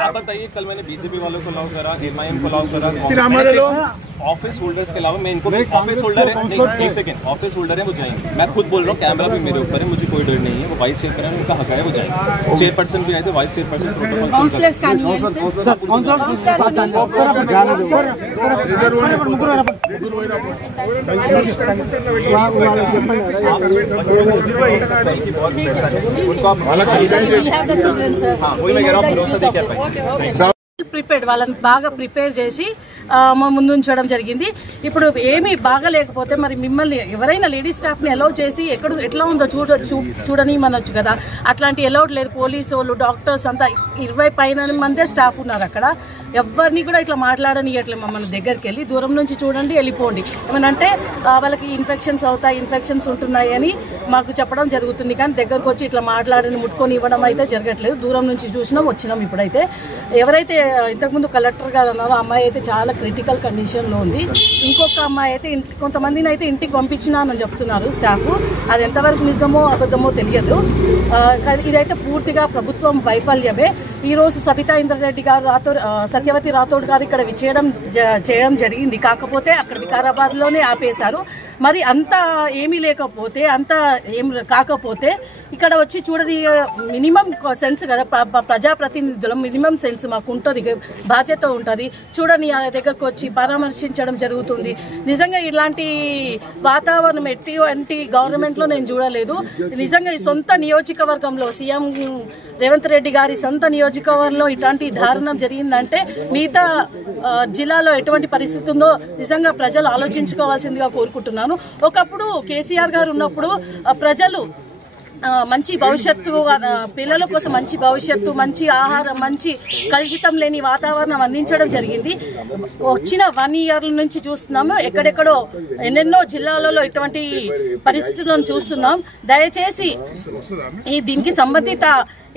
आप बताइए, कल मैंने बीजेपी वालों को अलाउ करा, MIM को अलाउ करा, फिर हमारे लोग ऑफिस होल्डर्स के अलावा मैं इनको ऑफिस होल्डर है, एक सेकंड, ऑफिस होल्डर है वो जाएंगे। मैं खुद बोल रहा हूँ, कैमरा भी मेरे ऊपर है, मुझे कोई डर नहीं है। वो वाइस चेयरपर्सन उनका हक है, वो जाएंगे। चेयरपर्सन भी आए थे, वाइस चेयरपर्सन ప్రిపేర్డ్ వాళ్ళని బాగా ప్రిపేర్ చేసి ముందుంచడం జరిగింది. ఇప్పుడు ఏమీ బాగలేకపోతే మరి మిమ్మల్ని ఎవరైనా లేడీ స్టాఫ్ని అలౌ చేసి ఎట్లా ఉందో చూడని మనొచ్చు కదా. అట్లాంటి అలౌడ్ లేదు. పోలీసు వాళ్ళు, డాక్టర్స్ అంతా 20 పైన మందే స్టాఫ్ ఉన్నారు అక్కడ. ఎవరిని కూడా ఇట్లా మాట్లాడనియట్లేదు. మన దగ్గరికి వెళ్ళి దూరం నుంచి చూడండి, వెళ్ళిపోండి. ఏమనంటే వాళ్ళకి ఇన్ఫెక్షన్స్ అవుతాయి, ఇన్ఫెక్షన్స్ ఉంటున్నాయి అని మాకు చెప్పడం జరుగుతుంది. కానీ దగ్గరకు వచ్చి ఇట్లా మాట్లాడని ముట్టుకొని ఇవ్వడం అయితే జరగట్లేదు. దూరం నుంచి చూసినాం, వచ్చినాం. ఇప్పుడైతే ఎవరైతే ఇంతకుముందు కలెక్టర్ గారు అన్నారో అమ్మాయి అయితే చాలా క్రిటికల్ కండిషన్లో ఉంది. ఇంకొక అమ్మాయి అయితే కొంతమందిని అయితే ఇంటికి పంపించినానని చెప్తున్నారు స్టాఫ్. అది ఎంతవరకు నిజమో అబద్ధమో తెలియదు. ఇదైతే పూర్తిగా ప్రభుత్వం వైఫల్యమే. ఈరోజు సబితా ఇంద్రారెడ్డి గారు సత్యవతి రాథోడ్ గారు ఇక్కడ చేయడం జరిగింది. కాకపోతే అక్కడ వికారాబాద్లోనే ఆపేశారు. మరి అంత ఏమీ లేకపోతే అంత ఏం కాకపోతే ఇక్కడ వచ్చి చూడది మినిమం సెన్స్ కదా, ప్రజాప్రతినిధుల మినిమం సెన్స్ మాకు ఉంటుంది, బాధ్యత ఉంటుంది. చూడని దగ్గరకు వచ్చి పరామర్శించడం జరుగుతుంది. నిజంగా ఇలాంటి వాతావరణం ఎటువంటి గవర్నమెంట్లో నేను చూడలేదు. నిజంగా ఈ సొంత నియోజకవర్గంలో సీఎం రేవంత్ రెడ్డి గారి సొంత నియోజకవర్గంలో ఇట్లాంటి దారుణం జరిగిందంటే మిగతా జిల్లాలో ఎటువంటి పరిస్థితి ఉందో నిజంగా ప్రజలు ఆలోచించుకోవాల్సిందిగా కోరుకుంటున్నాను. ఒకప్పుడు కేసీఆర్ గారు ఉన్నప్పుడు ప్రజలు మంచి భవిష్యత్తు, పిల్లల కోసం మంచి భవిష్యత్తు, మంచి ఆహారం, మంచి కలుషితం లేని వాతావరణం అందించడం జరిగింది. వచ్చిన 1 year నుంచి చూస్తున్నాము ఎక్కడెక్కడో ఎన్నెన్నో జిల్లాలలో ఇటువంటి పరిస్థితులను చూస్తున్నాం. దయచేసి దీనికి సంబంధిత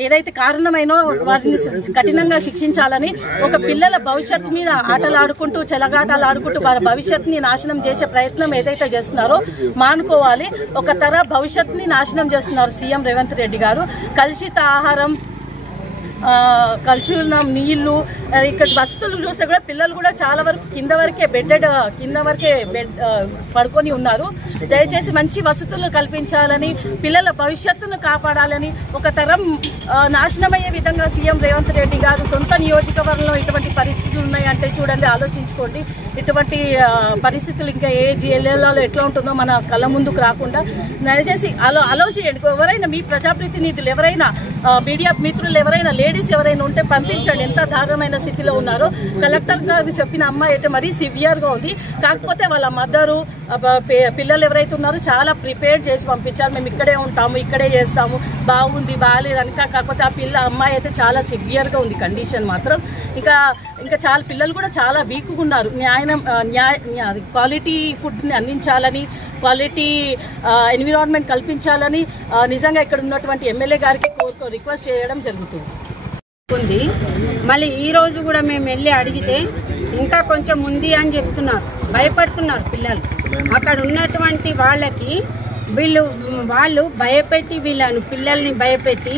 ఏదైతే కారణమైనో వారిని కఠినంగా శిక్షించాలని, ఒక పిల్లల భవిష్యత్తు మీద ఆటలాడుకుంటూ చెలగాటాలు ఆడుకుంటూ వారి భవిష్యత్తుని నాశనం చేసే ప్రయత్నం ఏదైతే చేస్తున్నారో మానుకోవాలి. ఒక తర భవిష్యత్తుని నాశనం చేస్తున్నారు సీఎం రేవంత్ రెడ్డి గారు. కలుషిత ఆహారం, కలుషిత నీళ్లు, ఇక్కడ వస్తువులు చూస్తే కూడా పిల్లలు కూడా చాలా వరకు కింద వరకే పడుకొని ఉన్నారు. దయచేసి మంచి వసతులు కల్పించాలని, పిల్లల భవిష్యత్తును కాపాడాలని, ఒక తరం నాశనమయ్యే విధంగా సీఎం రేవంత్ రెడ్డి గారు సొంత నియోజకవర్గంలో ఇటువంటి పరిస్థితులు ఉన్నాయంటే చూడండి, ఆలోచించుకోండి. ఇటువంటి పరిస్థితులు ఇంకా ఏ జిల్లాలో ఎట్లా ఉంటుందో మన కళ్ళ ముందుకు రాకుండా దయచేసి అలౌ చేయండి. ఎవరైనా మీ ప్రజాప్రతినిధులు ఎవరైనా, మీడియా మిత్రులు ఎవరైనా, లేడీస్ ఎవరైనా ఉంటే పంపించండి. ఎంత దారుణమైన స్థితిలో ఉన్నారో. కలెక్టర్ గారు చెప్పిన అమ్మాయి అయితే మరీ సివియర్గా ఉంది. కాకపోతే వాళ్ళ మదరు, పిల్లలు ఎవరైతే ఉన్నారో చాలా ప్రిపేర్ చేసి పంపించారు. మేము ఇక్కడే ఉంటాము, ఇక్కడే చేస్తాము, బాగుంది బాగాలేదని. కాకపోతే ఆ అమ్మాయి అయితే చాలా సివియర్గా ఉంది కండిషన్ మాత్రం. ఇంకా చాలా పిల్లలు కూడా చాలా వీక్గా ఉన్నారు. క్వాలిటీ ఫుడ్ని అందించాలని, క్వాలిటీ ఎన్విరాన్మెంట్ కల్పించాలని నిజంగా ఇక్కడ ఉన్నటువంటి ఎమ్మెల్యే గారికి రిక్వెస్ట్ చేయడం జరుగుతుంది. మళ్ళీ ఈ రోజు కూడా మేము వెళ్ళి అడిగితే ఇంకా కొంచెం ఉంది అని చెప్తున్నారు, భయపడుతున్నారు పిల్లలు. అక్కడ ఉన్నటువంటి వాళ్ళు భయపెట్టి పిల్లల్ని భయపెట్టి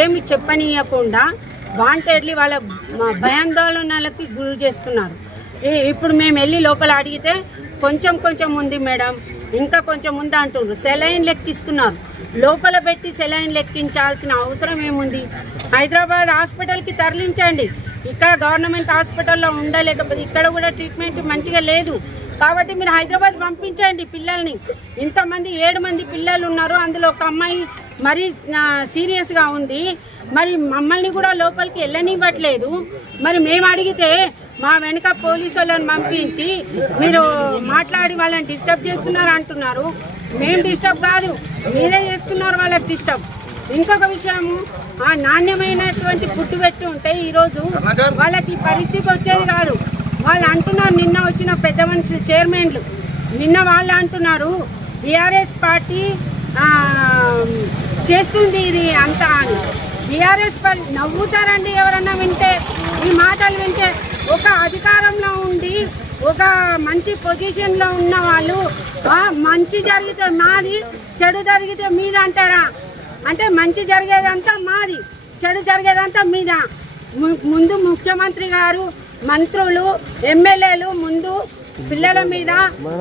ఏమి చెప్పనీయకుండా వాంటెడ్లీ వాళ్ళ భయాందోళనలకి గురి చేస్తున్నారు. ఇప్పుడు మేము వెళ్ళి లోపల అడిగితే కొంచెం ఉంది మేడం, ఇంకా కొంచెం ఉంది అంటున్నారు. సెలైన్ లెక్కిస్తున్నారు. లోపల పెట్టి సెలైన్ లెక్కించాల్సిన అవసరం ఏముంది? హైదరాబాద్ హాస్పిటల్కి తరలించండి. ఇక్కడ గవర్నమెంట్ హాస్పిటల్లో ఉండలేకపోతే ఇక్కడ కూడా ట్రీట్మెంట్ మంచిగా లేదు కాబట్టి మీరు హైదరాబాద్ పంపించండి పిల్లల్ని. ఇంతమంది 7 మంది పిల్లలు ఉన్నారు, అందులో ఒక అమ్మాయి మరీ సీరియస్గా ఉంది. మరి మమ్మల్ని కూడా లోపలికి వెళ్ళనివ్వట్లేదు. మరి మేము అడిగితే మా వెనుక పోలీసు వాళ్ళని పంపించి మీరు మాట్లాడి వాళ్ళని డిస్టర్బ్ చేస్తున్నారు అంటున్నారు. మేము డిస్టర్బ్ కాదు, మీరే చేస్తున్నారు వాళ్ళకి డిస్టర్బ్. ఇంకొక విషయము, ఆ నాణ్యమైనటువంటి ఫుడ్ పెట్టి ఉంటే ఈరోజు వాళ్ళకి పరిస్థితి వచ్చేది కాదు. వాళ్ళు అంటున్నారు, నిన్న వచ్చిన పెద్ద మనుషులు చైర్మన్లు నిన్న వాళ్ళు అంటున్నారు బీఆర్ఎస్ పార్టీ చేస్తుంది ఇది అంతా అని. బీఆర్ఎస్ పార్టీ నవ్వుతారండి ఎవరన్నా వింటే, ఈ మాటలు వింటే. ఒక అధికారంలో ఉండి ఒక మంచి పొజిషన్లో ఉన్న వాళ్ళు మంచి జరిగితే మాది, చెడు జరిగితే మీద అంటారా? అంటే మంచి జరిగేదంతా మాది, చెడు జరిగేదంతా మీద. ముందు ముఖ్యమంత్రి గారు, మంత్రులు, ఎమ్మెల్యేలు ముందు పిల్లల మీద,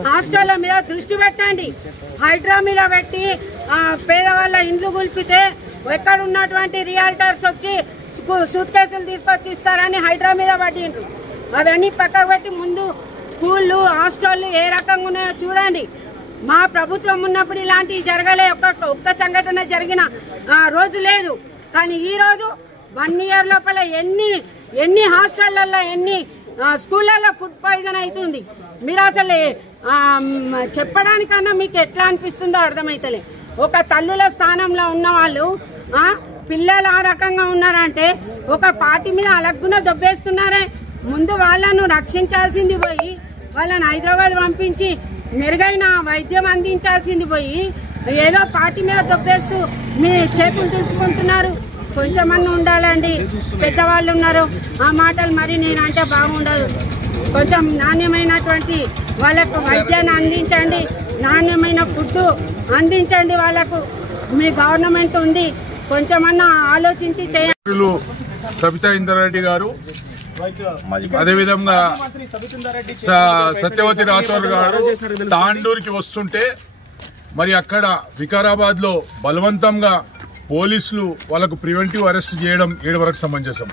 హాస్టళ్ల మీద దృష్టి పెట్టండి. హైడ్రా మీద పెట్టి పేదవాళ్ళ ఇండ్లు కూల్పితే ఎక్కడ ఉన్నటువంటి రియాల్టర్స్ వచ్చి సూట్ కేసులు తీసుకొచ్చి ఇస్తారని హైడ్రా మీద పట్టిండ్రు. అవన్నీ పక్కకు పెట్టి ముందు స్కూళ్ళు, హాస్టళ్ళు ఏ రకంగా ఉన్నాయో చూడండి. మా ప్రభుత్వం ఉన్నప్పుడు ఇలాంటివి జరగలే, ఒక్క సంఘటన జరిగిన రోజు లేదు. కానీ ఈరోజు 1 year లోపల ఎన్ని హాస్టళ్లలో, ఎన్ని స్కూళ్ళల్లో ఫుడ్ పాయిజన్ అవుతుంది. మీరు అసలు చెప్పడానికన్నా మీకు ఎట్లా అనిపిస్తుందో అర్థమైతలే. ఒక తల్లుల స్థానంలో ఉన్న వాళ్ళు పిల్లలు ఆ రకంగా ఉన్నారంటే ఒక పార్టీ మీద అలగ్గున దొబ్బేస్తున్నారే. ముందు వాళ్ళను రక్షించాల్సింది పోయి వాళ్ళని హైదరాబాద్ పంపించి మెరుగైన వైద్యం అందించాల్సింది పోయి ఏదో పార్టీ మీద దొబ్బేస్తూ మీ చేతులు దులుపుకుంటున్నారు. కొంచెమన్నా ఉండాలండి, పెద్దవాళ్ళు ఉన్నారు. ఆ మాటలు మరి నేనంటే బాగుండదు. కొంచెం నాణ్యమైనటువంటి వాళ్ళకు వైద్యాన్ని అందించండి, నాణ్యమైన ఫుడ్ అందించండి వాళ్ళకు. మీ గవర్నమెంట్ ఉంది, కొంచెమన్నా ఆలోచించి చేయండి. సబితా ఇంద్రారెడ్డి గారు, అదేవిధంగా సత్యవతి రాథోడ్ గారు తాండూరుకి వస్తుంటే మరి అక్కడ వికారాబాద్ లో బలవంతంగా పోలీసులు వాళ్ళకు ప్రివెంటివ్ అరెస్ట్ చేయడం ఏడు వరకు సమంజసం.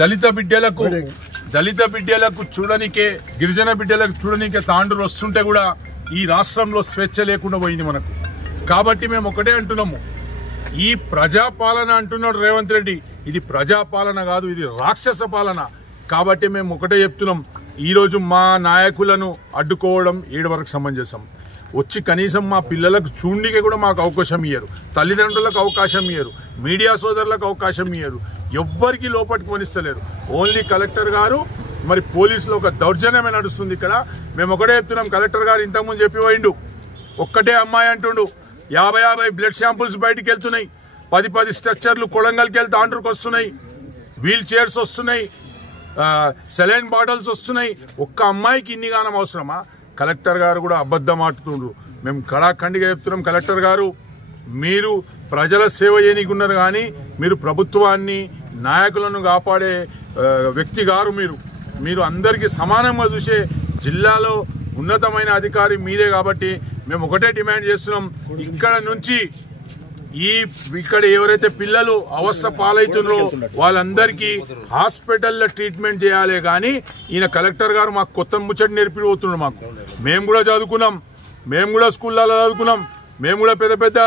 దళిత బిడ్డలకు చూడనికే, గిరిజన బిడ్డలకు చూడనికే తాండూరు వస్తుంటే కూడా ఈ రాష్ట్రంలో స్వేచ్ఛ లేకుండా పోయింది మనకు. కాబట్టి మేము ఒకటే అంటున్నాము, ఈ ప్రజాపాలన అంటున్నాడు రేవంత్ రెడ్డి, ఇది ప్రజాపాలన కాదు, ఇది రాక్షస పాలన. కాబట్టి మేము ఒకటే చెప్తున్నాం, ఈరోజు మా నాయకులను అడ్డుకోవడం ఏడు వరకు సమంజసం. వచ్చి కనీసం మా పిల్లలకు చూండికే కూడా మాకు అవకాశం ఇయ్యరు, తల్లిదండ్రులకు అవకాశం ఇయ్యరు, మీడియా సోదరులకు అవకాశం ఇయ్యరు, ఎవ్వరికి లోపలికి కొనిస్తలేరు. ఓన్లీ కలెక్టర్ గారు మరి పోలీసులు ఒక దౌర్జన్యమే నడుస్తుంది ఇక్కడ. మేము ఒకటే చెప్తున్నాం, కలెక్టర్ గారు ఇంతకుముందు చెప్పి పోయిండు, ఒక్కటే అమ్మాయి అంటుండు, 50 బ్లడ్ శాంపుల్స్ బయటికి వెళ్తున్నాయి, 10 స్ట్రక్చర్లు కొడంగల్కి వెళ్తే తాండూరుకు వస్తున్నాయి, వీల్ చైర్స్ వస్తున్నాయి, సెలైన్ బాటిల్స్ వస్తున్నాయి. ఒక్క అమ్మాయికి ఇన్ని గానం అవసరమా? కలెక్టర్ గారు కూడా అబద్ధం ఆడుతుండ్రు. మేము కళాఖండిగా చెప్తున్నాం, కలెక్టర్ గారు మీరు ప్రజల సేవ చేయనీకున్నారు కానీ మీరు ప్రభుత్వాన్ని, నాయకులను కాపాడే వ్యక్తి గారు. మీరు అందరికీ సమానంగా చూసే జిల్లాలో ఉన్నతమైన అధికారి మీరే. కాబట్టి మేము ఒకటే డిమాండ్ చేస్తున్నాం, ఇక్కడ ఎవరైతే పిల్లలు అవస్థ పాలవుతున్నారో వాళ్ళందరికీ హాస్పిటల్లో ట్రీట్మెంట్ చేయాలి. కానీ ఈయన కలెక్టర్ గారు మాకు కొత్త ముచ్చటి నేర్పిపోతున్నాడు. మేము కూడా చదువుకున్నాం, మేము కూడా స్కూళ్ళలో చదువుకున్నాం, మేము కూడా పెద్ద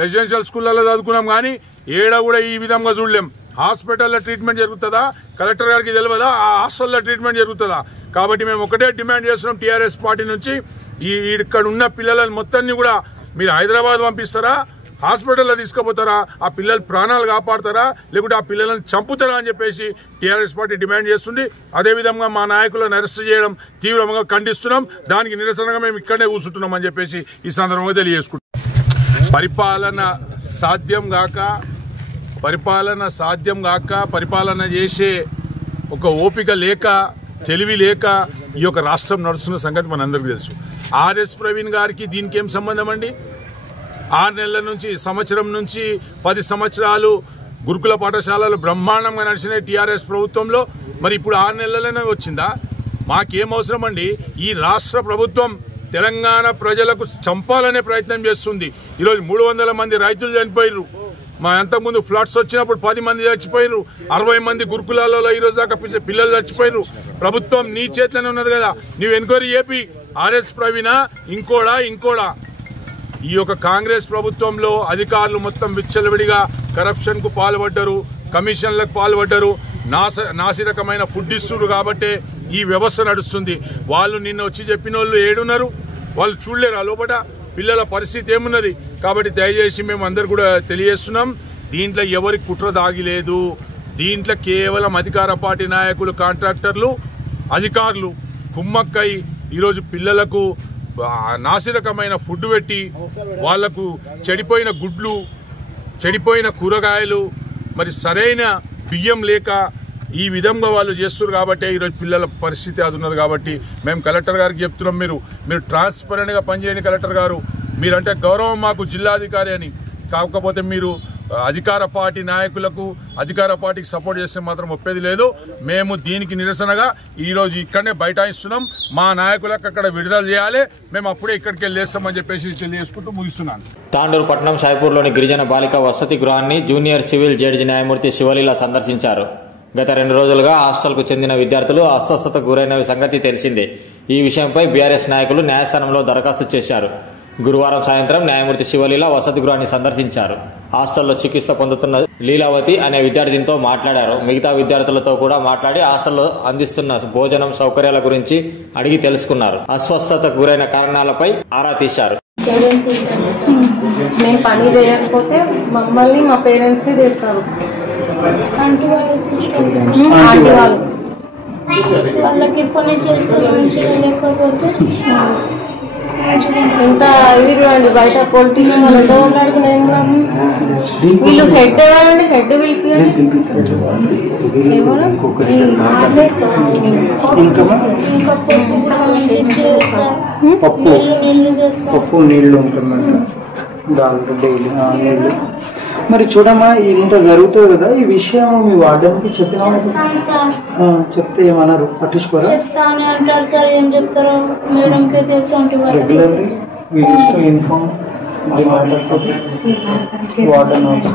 రెసిడెన్షియల్ స్కూళ్ళలో చదువుకున్నాం. కానీ ఏడ కూడా ఈ విధంగా చూడలేం. హాస్పిటల్లో ట్రీట్మెంట్ జరుగుతుందా, కలెక్టర్ గారికి తెలియదా? ఆ హాస్టల్లో ట్రీట్మెంట్ జరుగుతుందా? కాబట్టి మేము ఒకటే డిమాండ్ చేస్తున్నాం టీఆర్ఎస్ పార్టీ నుంచి, ఇక్కడ ఉన్న పిల్లలను మొత్తాన్ని కూడా మీరు హైదరాబాద్ పంపిస్తారా, హాస్పిటల్లో తీసుకుపోతారా, ఆ పిల్లల ప్రాణాలు కాపాడతారా, లేకుంటే ఆ పిల్లలను చంపుతారా అని చెప్పేసి టీఆర్ఎస్ పార్టీ డిమాండ్ చేస్తుంది. అదేవిధంగా మా నాయకులను అరెస్ట్ చేయడం తీవ్రంగా ఖండిస్తున్నాం. దానికి నిరసనగా మేము ఇక్కడనే కూర్చుంటున్నాం అని చెప్పేసి ఈ సందర్భంగా తెలియజేసుకుంటాం. పరిపాలన సాధ్యం కాక పరిపాలన చేసే ఒక ఓపిక లేక, తెలివి లేక ఈ యొక్క రాష్ట్రం నడుస్తున్న సంగతి మనందరికీ తెలుసు. ఆర్ఎస్ ప్రవీణ్ గారికి దీనికి ఏం సంబంధం అండి? 6 నెలల నుంచి, సంవత్సరం నుంచి 10 సంవత్సరాలు గురుకుల పాఠశాలలు బ్రహ్మాండంగా నడిచిన టీఆర్ఎస్ ప్రభుత్వంలో మరి ఇప్పుడు 6 నెలలనే వచ్చిందా? మాకేం అవసరం అండి? ఈ రాష్ట్ర ప్రభుత్వం తెలంగాణ ప్రజలకు చంపాలనే ప్రయత్నం చేస్తుంది. ఈరోజు 300 మంది రైతులు చనిపోయారు. మా అంతకుముందు ఫ్లడ్స్ వచ్చినప్పుడు 10 మంది చచ్చిపోయారు, 60 మంది గురుకులాలలో ఈరోజు దాకా పిల్లలు చచ్చిపోయారు. ప్రభుత్వం నీ చేతిలోనే ఉన్నది కదా, నీవు ఎంక్వైరీ చేపి ఆర్ఎస్ ప్రవీణా ఇంకోడా? ఈ యొక్క కాంగ్రెస్ ప్రభుత్వంలో అధికారులు మొత్తం విచ్చలవిడిగా కరప్షన్ కు పాల్పడ్డారు, కమిషన్లకు పాల్పడ్డారు, నాసిరకమైన ఫుడ్ ఇస్తున్నారు. కాబట్టి ఈ వ్యవస్థ నడుస్తుంది. వాళ్ళు నిన్న వచ్చి చెప్పిన వాళ్ళు ఏడున్నారు? వాళ్ళు చూడలేరు ఆ లోపల పిల్లల పరిస్థితి ఏమున్నది. కాబట్టి దయచేసి మేము అందరు కూడా తెలియజేస్తున్నాం, దీంట్లో ఎవరి కుట్ర దాగిలేదు. దీంట్లో కేవలం అధికార పార్టీ నాయకులు, కాంట్రాక్టర్లు, అధికారులు కుమ్మక్కై ఈరోజు పిల్లలకు నాసిరకమైన ఫుడ్ పెట్టి వాళ్లకు చెడిపోయిన గుడ్లు, చెడిపోయిన కూరగాయలు, మరి సరైన బియ్యం లేక ఈ విధంగా వాళ్ళు చేస్తున్నారు. కాబట్టి ఈరోజు పిల్లల పరిస్థితి అది ఉన్నది. కాబట్టి మేము కలెక్టర్ గారికి చెప్తున్నాం, మీరు ట్రాన్స్పరెంట్గా పనిచేయండి కలెక్టర్ గారు. మీరంటే గౌరవం మాకు జిల్లాధికారి అని. కాకపోతే మీరు అధికార పార్టీ నాయకులకు, అధికార పార్టీకి సపోర్ట్ చేస్తే మాత్రం ఒప్పేది లేదు. మేము దీనికి నిరసనగా ఈరోజు ఇక్కడనే బైఠాయిస్తున్నాం. మా నాయకులకు అక్కడ విడుదల చేయాలి, మేము అప్పుడే ఇక్కడికి వెళ్ళేస్తామని చెప్పేసి తెలియజేసుకుంటూ ముగిస్తున్నాను. తాండూరు పట్టణం షాయిపూర్లోని గిరిజన బాలిక వసతి గృహాన్ని జూనియర్ సివిల్ జడ్జి న్యాయమూర్తి శివలీల సందర్శించారు. గత 2 రోజులుగా హాస్టల్కు చెందిన విద్యార్థులు అస్వస్థతకు గురైన సంగతి తెలిసిందే. ఈ విషయంపై బీఆర్ఎస్ నాయకులు న్యాయస్థానంలో దరఖాస్తు చేశారు. గురువారం సాయంత్రం న్యాయమూర్తి శివలీల వసతి గృహాన్ని సందర్శించారు. హాస్టల్లో చికిత్స పొందుతున్న లీలావతి అనే విద్యార్థినితో మాట్లాడారు. మిగతా విద్యార్థులతో కూడా మాట్లాడి హాస్టల్లో అందిస్తున్న భోజనం సౌకర్యాల గురించి అడిగి తెలుసుకున్నారు. అస్వస్థతకు గురైన కారణాలపై ఆరా తీశారు. మేము పని చేయకపోతే మమ్మల్ని, మా పేరెంట్స్ ని తెస్తారు. వాళ్ళకి పని చేస్తారు మంచిగా, లేకపోతే ఇంకా ఇది చూడండి, బయట పొలిటీషియన్ వాళ్ళు ఎంతో మాట్లాడుకున్నాను. వీళ్ళు హెడ్ ఎవరండి? హెడ్ వీళ్ళకి పప్పు నీళ్లు ఉంటుందంట. దాంట్లో డైలీ నీళ్ళు. మరి చూడమ్మా, ఇది ఇంత జరుగుతుంది కదా, ఈ విషయం మీ వార్డెన్కి చెప్పినా? చెప్తే ఏమన్నారు, పట్టించుకోరా? చెప్తానే అంటారు సార్, ఏం చెప్తారో మేడంకే తెలుసు. Regularly we use to inform the matter to warden also.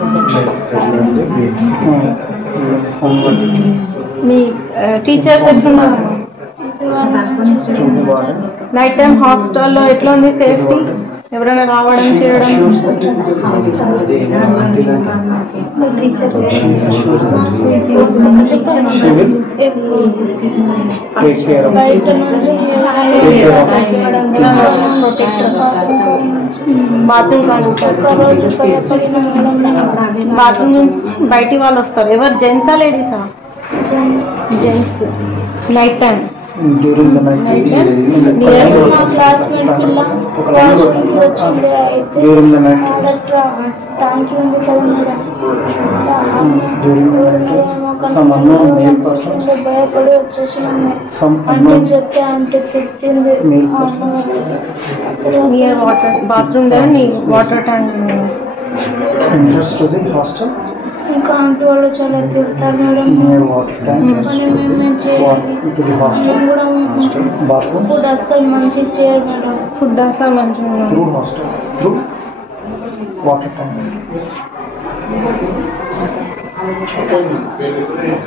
Me teacher చెప్తున్నారు నైట్ టైం హాస్టల్లో ఎట్లా ఉంది సేఫ్టీ? ఎవరైనా రావడం చేయడం? బాత్రూమ్ నుంచి బయటి వాళ్ళు వస్తారు. ఎవరు, జెంట్సా లేడీసా? Gents. Night time during the night during the night టాంకీ ఉంది కదా madam, some unknown male person, భయపడి వచ్చేసినాము. some అంటే unknown చెప్తే అంటే తిట్టింది. నియర్ వాటర్ బాత్రూమ్ దగ్గర నీ water tank entrance to the hostel, ఇంకా ఆంటీ వాళ్ళు చాలా తిడతారు మేడం. near water tank, పని మేమే చేయాలి. to the hostel, bathroom, food అస్సలు మంచిగా చేయరు మేడం. ఫుడ్ అసలు మంచిగా through hostel, through water tank.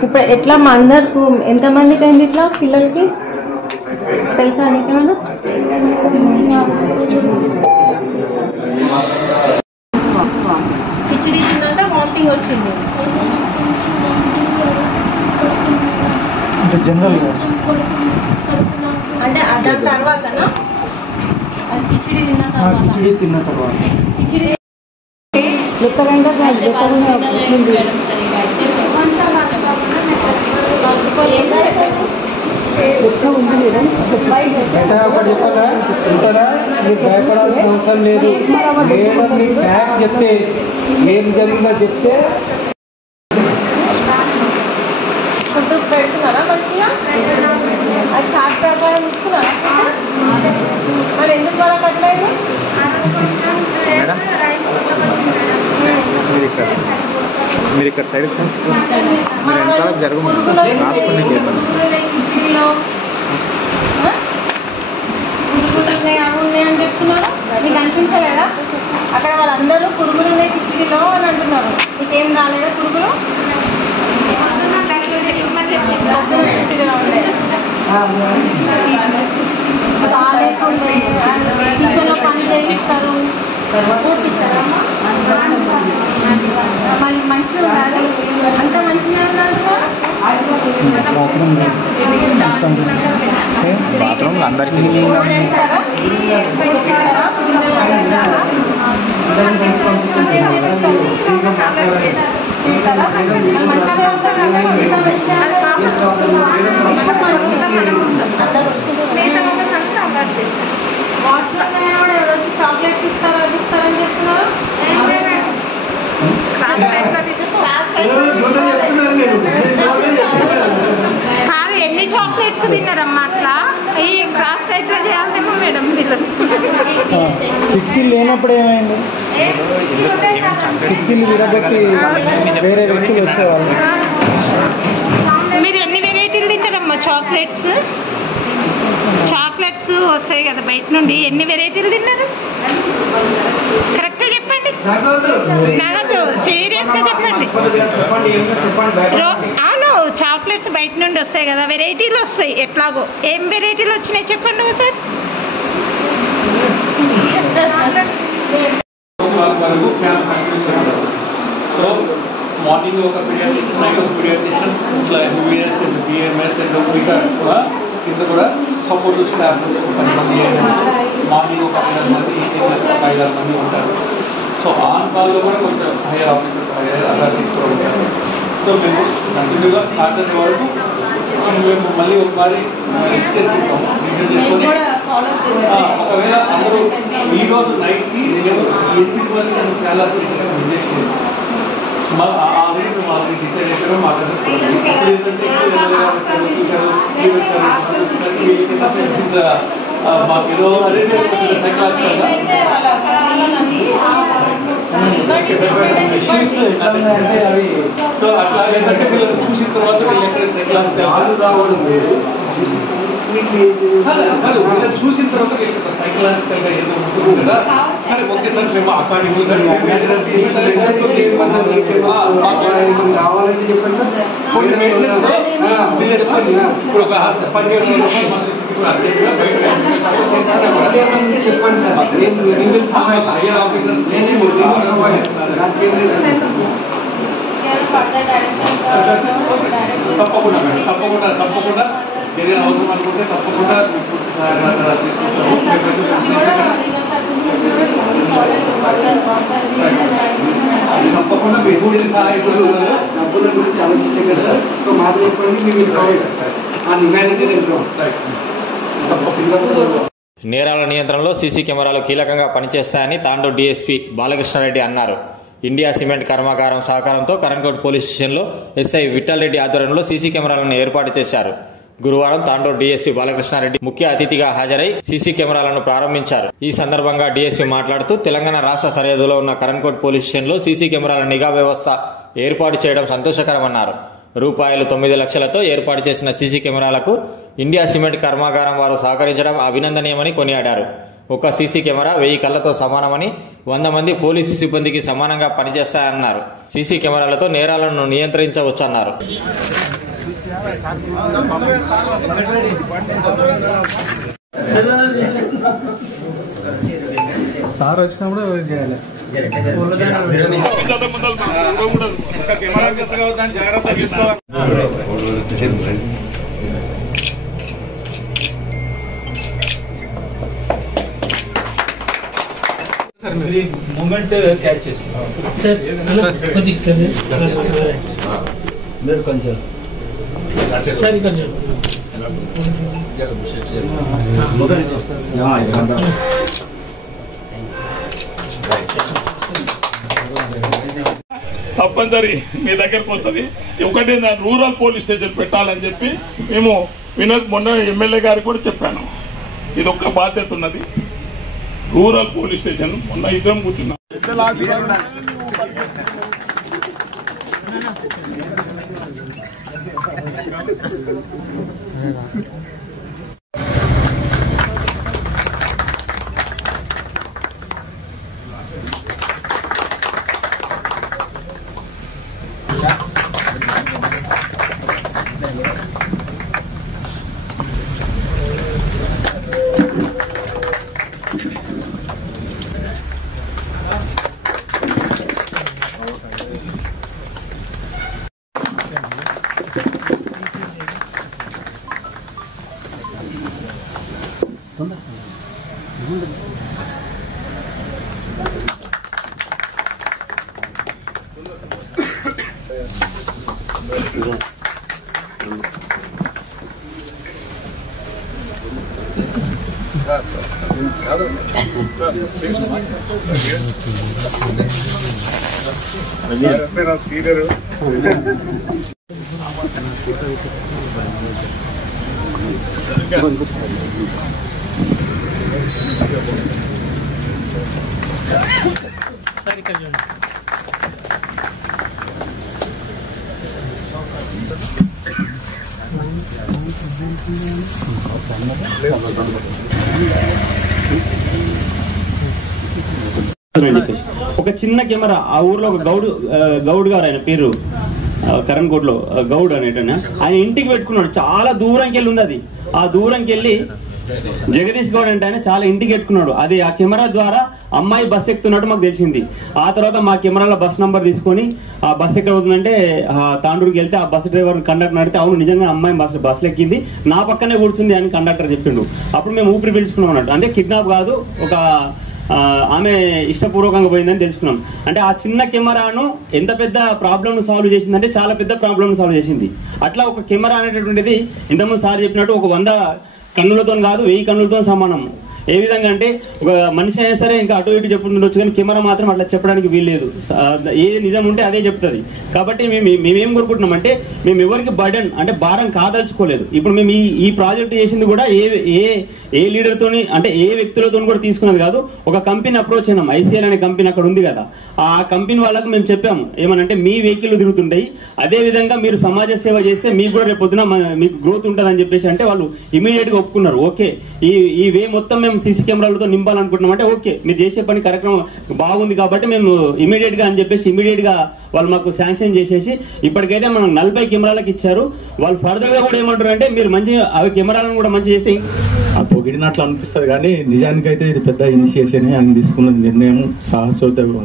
ఇప్పుడు ఎట్లా అందరికి ఎంతమందికి అయింది ఇట్లా పిల్లలకి తెలుసా నీకేమన్నా? కిచిడి తిన్నాక వామిటింగ్ వచ్చింది అంటే జనరల్ అంటే దాని తర్వాతనా? అది కిచిడి తిన్న తర్వాత కిచిడి భయపడాల్సిన అవసరం లేదు. మేడం మీకు ఫ్యాక్ట్ చెప్తే ఏం జరిగిందో చెప్తే ఫుడ్ పెడుతున్నారా మంచిగా? అది చాట్ ప్రకారం ఇస్తున్నారా? మరి ఎందుకు వాళ్ళకి అట్లయింది? మీరు ఇక్కడ సైడ్ మీరు ఎంత జరగదు రాసుకునే కిచిడీలో పురుగులు ఉన్నాయి అవి ఉన్నాయని చెప్తున్నారు. మీకు అనిపించలేదా? అక్కడ వాళ్ళందరూ పురుగులు ఉన్నాయి కిచిడీలో అని అంటున్నారు. మీకేం రాలేదా పురుగులు? బాగాలేకుండే కిచెన్లో పని చేయిస్తారు. మళ్ళీ మంచిగా ఉండాలి, అంత మంచిగా బాత్రూమ్ అందరికీ చాక్లెట్స్ ఇస్తారు, అది ఇస్తారని చెప్తున్నారు. కాదు, ఎన్ని చాక్లెట్స్ తిన్నారమ్మా అట్లా? ఈ క్రాస్ టైప్ లో చేయాలేమో మేడం పిల్లలు. కిటికీలు లేనప్పుడు ఏమైంది? కిటికీలు విరగొట్టి వేరే వ్యక్తులు వచ్చేవాళ్ళు. మీరు ఎన్ని వెరైటీలు తిన్నారమ్మా చాక్లెట్స్? చాక్లెట్స్ వస్తాయి కదా బయట నుండి, ఎన్ని వెరైటీలు తిన్నారు? కరెక్ట్గా చెప్పండి, నగదు సీరియస్గా చెప్పండి. అవును, చాక్లెట్స్ బయట నుండి వస్తాయి కదా, వెరైటీలు వస్తాయి ఎట్లాగో. ఏం వెరైటీలు వచ్చినాయి చెప్పండి ఒకసారి. మార్నింగ్ ఒక పీడియాట్రిషియన్, నైట్ ఒక పీడియాట్రిషియన్, ఇట్లా ఎంబీబీఎస్ అండ్ బిఎంఎస్ అండ్ మిగతా కూడా కింద కూడా సపోర్ట్ స్టాఫ్ 10 మంది, మార్నింగ్ ఒక 5 మంది, ఈవినింగ్ ఒక 5-6 మంది ఉంటారు. సో ఆన్ కాల్లో కూడా కొంచెం హైయర్ ఆఫీసర్స్ అలా తీసుకోవాలి. సో మేము కంటిన్యూగా సాటర్డే వరకు మేము మళ్ళీ ఒకసారి ఇచ్చేసుకుంటాము. రిటర్న్ చేసుకొని ఒకవేళ అందరూ ఈరోజు నైట్కి 8 వరకు చాలా ఇంజెక్షన్. సో ఆల్రెడీ మేము ఆల్రెడీ డిసైడ్ చేసాము మాట్లాడుతున్నాం. ఇప్పుడు ఏంటంటే మాకు ఏదో సో అట్లా ఏంటంటే వీళ్ళని చూసిన తర్వాత వీళ్ళు ఎక్కడ సైక్లాస్ రావడం లేదు. చూసిన తర్వాత సైకలాజికల్ గా ఏదో ఉంటుంది కదా. సరే ఓకే సార్ మేము అకాడమిక్ కావాలని చెప్పండి సార్. కొన్ని మెడిసిన్స్ ఇప్పుడు ఒక 17 చెప్పండి సార్. హైయర్ ఆఫీసర్స్ తప్పకుండా మేడం, తప్పకుండా ఏదైనా అవసరం అనుకుంటే తప్పకుండా తప్పకుండా మీకు సహాయకులు డబ్బుల గురించి ఆలోచించే కదా సార్. సో మాట చెప్పండి, మేము ఆ నివేదిక నేరాల నియంత్రణలో సీసీ కెమెరాలు కీలకంగా పనిచేస్తాయని తాండూరు డీఎస్పీ బాలకృష్ణారెడ్డి అన్నారు. ఇండియా సిమెంట్ కర్మాగారం సహకారంతో కరణ్కోట్ పోలీస్ స్టేషన్లో ఎస్ఐ విఠల్ రెడ్డి ఆధ్వర్యంలో సీసీ కెమెరాలను ఏర్పాటు చేశారు. గురువారం తాండూరు డీఎస్పీ బాలకృష్ణారెడ్డి ముఖ్య అతిథిగా హాజరై సీసీ కెమెరాలను ప్రారంభించారు. ఈ సందర్భంగా డీఎస్పీ మాట్లాడుతూ తెలంగాణ రాష్ట్ర సరిహద్దులో ఉన్న కరణ్కోట్ పోలీస్ స్టేషన్లో సీసీ కెమెరాల నిఘా వ్యవస్థ ఏర్పాటు చేయడం సంతోషకరమన్నారు. రూపాయలు 9 లక్షలతో ఏర్పాటు చేసిన సీసీ కెమెరాలకు ఇండియా సిమెంట్ కర్మాగారం వారు సహకరించడం అభినందనీయమని కొనియాడారు. ఒక సీసీ కెమెరా 1000 కళ్లతో సమానమని 100 మంది పోలీసు సిబ్బందికి సమానంగా పనిచేస్తాయన్నారు. సీసీ కెమెరాలతో నేరాలను నియంత్రించవచ్చన్నారు. సార్ వచ్చినప్పుడు చేయాలి. మూమెంట్ క్యాచ్ చేస్తాం కొంచెం సార్ ఇక్కడ తప్పనిసరి మీ దగ్గరకు వస్తుంది. ఒకటి రూరల్ పోలీస్ స్టేషన్ పెట్టాలని చెప్పి మేము మొన్న ఎమ్మెల్యే గారికి కూడా చెప్పాను. ఇది ఒక్క బాధ్యత ఉన్నది, రూరల్ పోలీస్ స్టేషన్. మొన్న ఇద్దరం కూర్చున్నాం. సీనియర్ సార్ ఇక్కడ చూడండి. ఒక చిన్న కెమెరా ఆ ఊర్లో ఒక గౌడ్ గారు, ఆయన పేరు కరణ్కోట్ లో గౌడ్ అనేటనే, ఆయన ఇంటికి పెట్టుకున్నాడు. చాలా దూరంకి వెళ్ళి ఉంది అది. ఆ దూరంకి వెళ్ళి జగదీష్ గౌడ్ అంటే ఆయన చాలా ఇంటికి పెట్టుకున్నాడు. అది ఆ కెమెరా ద్వారా అమ్మాయి బస్ ఎక్కుతున్నట్టు మాకు తెలిసింది. ఆ తర్వాత మా కెమెరాలో బస్ నంబర్ తీసుకొని ఆ బస్ ఎక్కడ అవుతుందంటే తాండూరుకి వెళ్తే ఆ బస్ డ్రైవర్ కండక్టర్ అడిగితే అవును నిజంగా అమ్మాయి బస్సులో ఎక్కింది, నా పక్కనే కూర్చుంది అని కండక్టర్ చెప్పిండు. అప్పుడు మేము ఊపిరి పీల్చుకున్నాం అన్నట్టు. అంటే కిడ్నాప్ కాదు, ఒక ఆమె ఇష్టపూర్వకంగా పోయిందని తెలుసుకున్నాం. అంటే ఆ చిన్న కెమెరాను ఎంత పెద్ద ప్రాబ్లమ్ సాల్వ్ చేసిందంటే చాలా పెద్ద ప్రాబ్లమ్ సాల్వ్ చేసింది. అట్లా ఒక కెమెరా అనేటటువంటిది ఇంతకుముందు సార్ చెప్పినట్టు ఒక 100 కన్నులతో కాదు 1000 కన్నులతో సమానం. ఏ విధంగా అంటే ఒక మనిషి అయినా సరే ఇంకా అటు ఇటు చెప్పుకుంటుండొచ్చు, కానీ కెమెరా మాత్రం అట్లా చెప్పడానికి వీల్లేదు. ఏ నిజం ఉంటే అదే చెప్తుంది. కాబట్టి మేమేం కోరుకుంటున్నాం అంటే మేము ఎవరికి బర్డెన్ అంటే భారం కాదలుచుకోలేదు. ఇప్పుడు మేము ఈ ప్రాజెక్ట్ చేసింది కూడా ఏ లీడర్తోని అంటే ఏ వ్యక్తులతో కూడా తీసుకున్నది కాదు. ఒక కంపెనీ అప్రోచ్ అయినాం, ఐసీఎల్ అనే కంపెనీ అక్కడ ఉంది కదా, ఆ కంపెనీ వాళ్ళకి మేము చెప్పాము ఏమనంటే మీ వెహికల్ తిరుగుతుంటాయి, అదే విధంగా మీరు సమాజ సేవ చేస్తే మీకు కూడా రేపు పొద్దున మీకు గ్రోత్ ఉంటుంది అని చెప్పేసి అంటే వాళ్ళు ఇమీడియట్ గా ఒప్పుకున్నారు. ఓకే ఈ వే మొత్తం మేము సీసీ కెమెరాలతో నింపాలనుకుంటున్నాం అంటే ఓకే మీరు చేసే పని కార్యక్రమం బాగుంది కాబట్టి మేము ఇమీడియట్ గా అని చెప్పేసి ఇమీడియట్ గా వాళ్ళు మాకు శాంక్షన్ చేసేసి ఇప్పటికైతే మనం 40 కెమెరాలకు ఇచ్చారు. వాళ్ళు ఫర్దర్ గా కూడా ఏమంటారు అంటే మీరు మంచిగా అవి కెమెరాలను కూడా మంచి చేస్తే పొగిడినట్లు అనిపిస్తుంది, కానీ నిజానికైతే ఇది పెద్ద ఇనిషియేషన్. ఆయన తీసుకున్న నిర్ణయం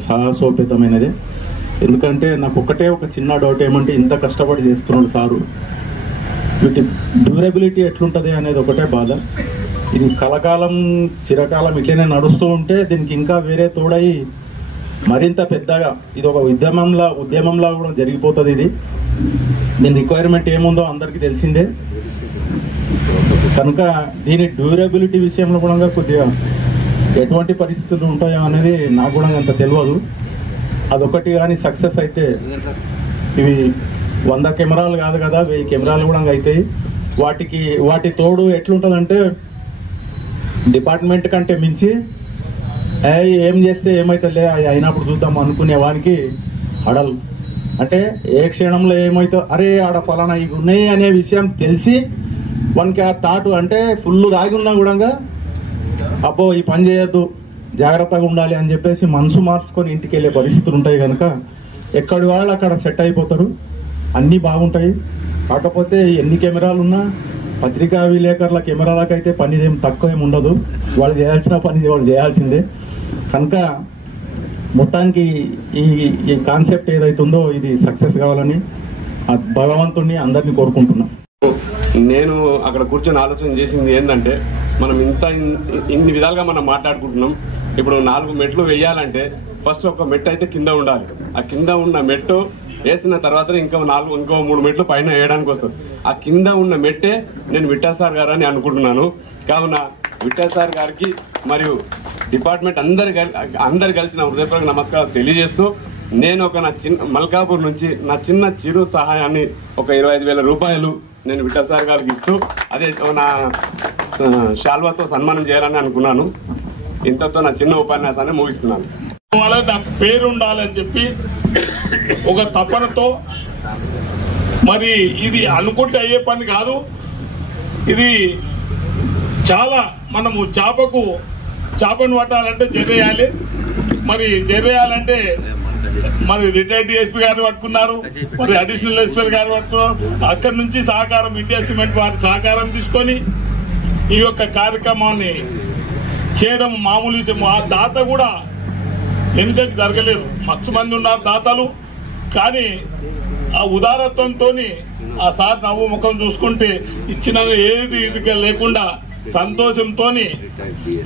సాహసోపేతమైనదే. ఎందుకంటే నాకు ఒక చిన్న డౌట్ ఏమంటే ఇంత కష్టపడి చేస్తున్నాడు సారు, వీటి డ్యూరబిలిటీ ఎట్లుంటుంది అనేది ఒకటే బాధ. ఇది కలకాలం చిరకాలం ఇట్లనే నడుస్తూ ఉంటే దీనికి ఇంకా వేరే తోడై మరింత పెద్దగా ఇది ఒక ఉద్యమంలా కూడా జరిగిపోతుంది. దీని రిక్వైర్మెంట్ ఏముందో అందరికీ తెలిసిందే కనుక దీని డ్యూరబిలిటీ విషయంలో కూడా కొద్దిగా ఎటువంటి పరిస్థితులు ఉంటాయో అనేది నాకు కూడా అంత తెలియదు. అదొకటి కానీ సక్సెస్ అయితే ఇవి 100 కెమెరాలు కాదు కదా, 1000 కెమెరాలు కూడా అవుతాయి. వాటి తోడు ఎట్లుంటుందంటే డిపార్ట్మెంట్ కంటే మించి ఏం చేస్తే ఏమవుతుందిలే అయినప్పుడు చూద్దాం అనుకునే వానికి హడల్ అంటే ఏ క్షణంలో ఏమవుతుందో అరే ఆడ ఫలానా ఇవి ఉన్నాయి అనే విషయం తెలిసి వానికి ఆ తాటు అంటే ఫుల్ దాగి ఉన్నా కూడా అబ్బో ఈ పని చేయొద్దు జాగ్రత్తగా ఉండాలి అని చెప్పేసి మనసు మార్చుకొని ఇంటికి వెళ్ళే పరిస్థితులు ఉంటాయి కనుక ఎక్కడి వాళ్ళు అక్కడ సెట్ అయిపోతారు, అన్నీ బాగుంటాయి. కాకపోతే ఎన్ని కెమెరాలు ఉన్నా పత్రికా విలేకరుల కెమెరాలకైతే పని ఏం తక్కువ ఏమి ఉండదు, వాళ్ళు చేయాల్సిన పని వాళ్ళు చేయాల్సిందే. కనుక మొత్తానికి ఈ కాన్సెప్ట్ ఏదైతుందో ఇది సక్సెస్ కావాలని భగవంతుడిని అందరినీ కోరుకుంటున్నాం. నేను అక్కడ కూర్చొని ఆలోచన చేసింది ఏంటంటే మనం ఇన్ని విధాలుగా మనం మాట్లాడుకుంటున్నాం. ఇప్పుడు 4 మెట్లు వేయాలంటే ఫస్ట్ ఒక మెట్టు అయితే కింద ఉండాలి. ఆ కింద ఉన్న మెట్టు వేసిన తర్వాత ఇంకో 3 మెట్లు పైన వేయడానికి వస్తుంది. ఆ కింద ఉన్న మెట్టే నేను విఠల్ సార్ గారు అని అనుకుంటున్నాను. కావున విఠల్ సార్ గారికి మరియు డిపార్ట్మెంట్ అందరు కలిసిన హృదయపూర్వక నమస్కారం తెలియజేస్తూ నేను మల్కాపూర్ నుంచి నా చిరు సహాయాన్ని ఒక 25,000 రూపాయలు నేను విఠల్ సార్ గారికి ఇస్తూ అదే నా శాల్వాతో సన్మానం చేయాలని అనుకున్నాను. ఇంతతో నా చిన్న ఉపన్యాసాన్ని ముగిస్తున్నాను. నాకు పేరు ఉండాలని చెప్పి ఒక తపనతో, మరి ఇది అనుకుంటే అయ్యే పని కాదు. ఇది చాలా మనము చేపను పట్టాలంటే జర్రేయాలి. మరి జర్రేయాలంటే మరి రిటైర్డ్ డిఎస్పీ గారు పట్టుకున్నారు, మరి అడిషనల్ ఎస్పీ గారు పట్టుకున్నారు. అక్కడి నుంచి సహకారం ఇండియా సిమెంట్ వారి సహకారం తీసుకొని ఈ యొక్క కార్యక్రమాన్ని చేయడం మామూలు విషయం. ఆ దాత కూడా వెనుకకి జరగలేదు, మస్తు మంది ఉన్నారు దాతలు. కానీ ఆ ఉదారత్వంతో ఆ సార్ నవ్వు ముఖం చూసుకుంటే ఇచ్చిన ఏది లేకుండా సంతోషంతో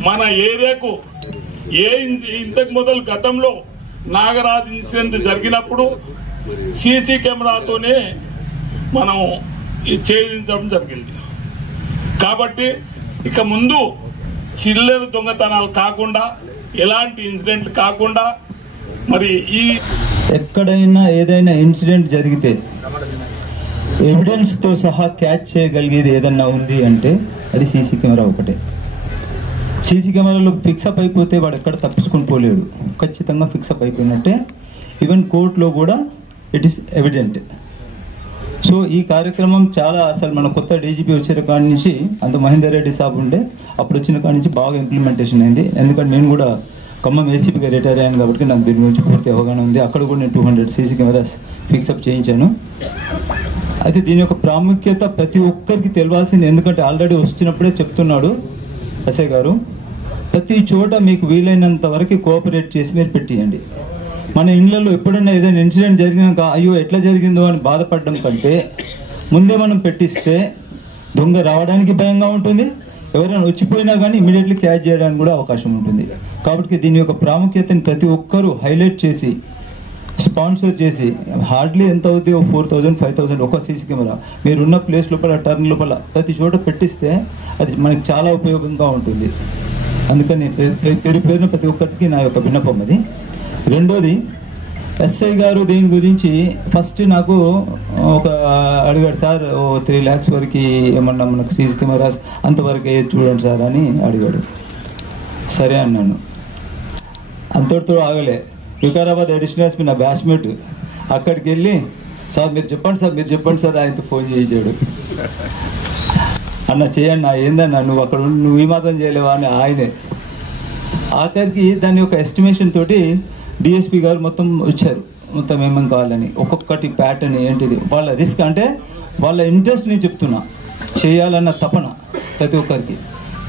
మన ఏరియాకు ఇంతకు మొదలు గతంలో నాగరాజ్ ఇన్సిడెంట్ జరిగినప్పుడు సీసీ కెమెరాతోనే మనం చేయించడం జరిగింది. కాబట్టి ఇక ముందు చిల్లర దొంగతనాలు కాకుండా, ఎలాంటి ఇన్సిడెంట్ కాకుండా, మరి ఎక్కడైనా ఏదైనా ఇన్సిడెంట్ జరిగితే ఎవిడెన్స్ తో సహా క్యాచ్ చేయగలిగేది ఏదన్నా ఉంది అంటే అది సీసీ కెమెరా ఒకటే. సీసీ కెమెరాలో ఫిక్సప్ అయిపోతే వాడు ఎక్కడ తప్పించుకుని పోలేడు, ఖచ్చితంగా ఫిక్సప్ అయిపోయినట్టే. ఈవెన్ కోర్టులో కూడా ఇట్ ఈస్ ఎవిడెంట్. సో ఈ కార్యక్రమం చాలా అసలు మన కొత్త డీజీపీ వచ్చిన కాడి నుంచి అంత మహేందర్ రెడ్డి సాబ్ ఉండే అప్పుడు వచ్చిన కాడి నుంచి బాగా ఇంప్లిమెంటేషన్ అయింది. ఎందుకంటే నేను కూడా ఖమ్మం ఏసీపీగా రిటైర్ అయ్యాను కాబట్టి నాకు దీని గురించి పూర్తి అవగాహన ఉంది. అక్కడ కూడా నేను 200 సీసీ కెమెరాస్ ఫిక్సప్ చేయించాను. అయితే దీని యొక్క ప్రాముఖ్యత ప్రతి ఒక్కరికి తెలియాల్సింది. ఎందుకంటే ఆల్రెడీ వచ్చినప్పుడే చెప్తున్నాడు ఎస్ఐ గారు, ప్రతి చోట మీకు వీలైనంత వరకు కోఆపరేట్ చేసి మీరు పెట్టియండి. మన ఇళ్లలో ఎప్పుడైనా ఏదైనా ఇన్సిడెంట్ జరిగినాక అయ్యో ఎట్లా జరిగిందో అని బాధపడడం కంటే ముందే మనం పెట్టిస్తే దొంగ రావడానికి భయంగా ఉంటుంది, ఎవరైనా వచ్చిపోయినా కానీ ఇమీడియట్లీ క్యాచ్ చేయడానికి కూడా అవకాశం ఉంటుంది. కాబట్టి దీని యొక్క ప్రాముఖ్యతని ప్రతి ఒక్కరూ హైలైట్ చేసి స్పాన్సర్ చేసి హార్డ్లీ ఎంత అవుతుంది 4,000 5,000 ఒక సీసీ కెమెరా మీరున్న ప్లేస్ లోపల టర్న్ లోపల ప్రతి చోట పెట్టిస్తే అది మనకి చాలా ఉపయోగంగా ఉంటుంది. అందుకని పేరు పేరున ప్రతి ఒక్కరికి నా యొక్క విన్నపం అది. రెండోది, ఎస్ఐ గారు దీని గురించి ఫస్ట్ నాకు ఒక అడిగాడు, సార్ 3 lakhs వరకు ఏమన్నా మనకు సీసీ కెమెరాస్ అంతవరకు చూడండి సార్ అని అడిగాడు. సరే అన్నాను. అంతటితో ఆగలే. వికారాబాద్ అడిషనల్ ఎస్పీ నా బ్యాచ్మేట్ అక్కడికి వెళ్ళి, సార్ మీరు చెప్పండి సార్ ఆయనతో ఫోన్ చేయించాడు. అన్న చేయండి నా ఏందన్నా నువ్వు ఈ మాత్రం చేయలేవా అని ఆయనే. ఆఖరికి దాన్ని ఒక ఎస్టిమేషన్ తోటి డిఎస్పీ గారు మొత్తం వచ్చారు, మొత్తం ఏమేమి కావాలని ఒక్కొక్కటి ప్యాటర్న్ ఏంటిది వాళ్ళ రిస్క్ అంటే వాళ్ళ ఇంట్రెస్ట్ నేను చెప్తున్నా, చేయాలన్న తపన ప్రతి ఒక్కరికి.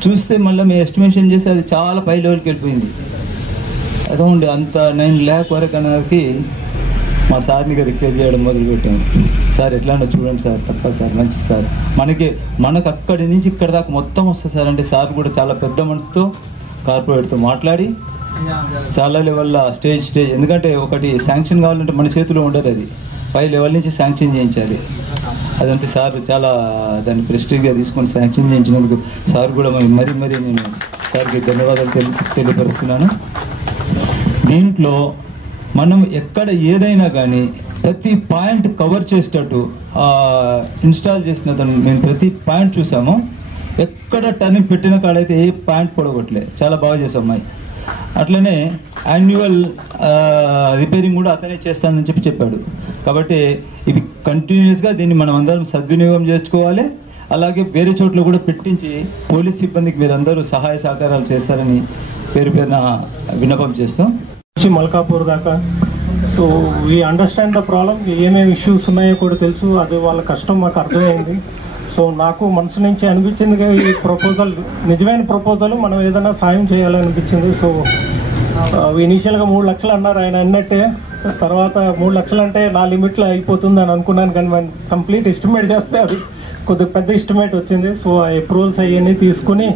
చూస్తే మళ్ళీ మేము ఎస్టిమేషన్ చేసి అది చాలా పై లెవెల్కి వెళ్ళిపోయింది. అదౌండి అంత 9 lakh వరకు అన్నకి మా సార్ని రిక్వెస్ట్ చేయడం మొదలుపెట్టాము. సార్ ఎట్లా చూడండి సార్, తప్ప సార్, మంచి సార్, మనకు అక్కడి నుంచి ఇక్కడ దాకా మొత్తం వస్తుంది సార్ అంటే సార్ కూడా చాలా పెద్ద మనసుతో కార్పొరేట్తో మాట్లాడి చాలా లెవెల్లో స్టేజ్ ఎందుకంటే ఒకటి శాంక్షన్ కావాలంటే మన చేతిలో ఉండదు, అది పై లెవెల్ నుంచి శాంక్షన్ చేయించాలి. అదంతా సార్ చాలా దాన్ని ప్రెస్టీజ్గా తీసుకొని శాంక్షన్ చేయించినందుకు సార్ కూడా మరీ నేను సార్కి ధన్యవాదాలు తెలియపరుస్తున్నాను. దీంట్లో మనం ఎక్కడ ఏదైనా కానీ ప్రతి పాయింట్ కవర్ చేసేటట్టు ఇన్స్టాల్ చేసిన మేము ప్రతి పాయింట్ చూసాము. ఎక్కడ టర్నింగ్ పెట్టిన కాడైతే ఏ పాయింట్ పొడగొట్టలే, చాలా బాగా చేసాం అమ్మాయి. అట్లనే యాన్యువల్ రిపేరింగ్ కూడా అతనే చేస్తానని చెప్పాడు. కాబట్టి ఇది కంటిన్యూస్గా దీన్ని మనం అందరం సద్వినియోగం చేసుకోవాలి. అలాగే వేరే చోట్ల కూడా పెట్టించి పోలీస్ సిబ్బందికి మీరందరూ సహాయ సహకారాలు చేస్తారని పేరున విన్నపం చేస్తాం. మల్కాపూర్ దాకా. So we understand the problem, ఏమేమి ఇష్యూస్ ఉన్నాయో కూడా తెలుసు, అది వాళ్ళ కష్టం మాకు అర్థమైంది. సో నాకు మనసు నుంచి అనిపించింది ఈ ప్రపోజల్ నిజమైన ప్రపోజల్, మనం ఏదైనా సాయం చేయాలనిపించింది. సో ఇనీషియల్గా 3 lakhs అన్నారు ఆయన అన్నట్టే. తర్వాత 3 lakhs అంటే నా లిమిట్లో అయిపోతుంది అని అనుకున్నాను, కానీ మనం కంప్లీట్ ఎస్టిమేట్ చేస్తే అది కొద్దిగా పెద్ద ఎస్టిమేట్ వచ్చింది. సో ఆ అప్రూవల్స్ అవన్నీ తీసుకుని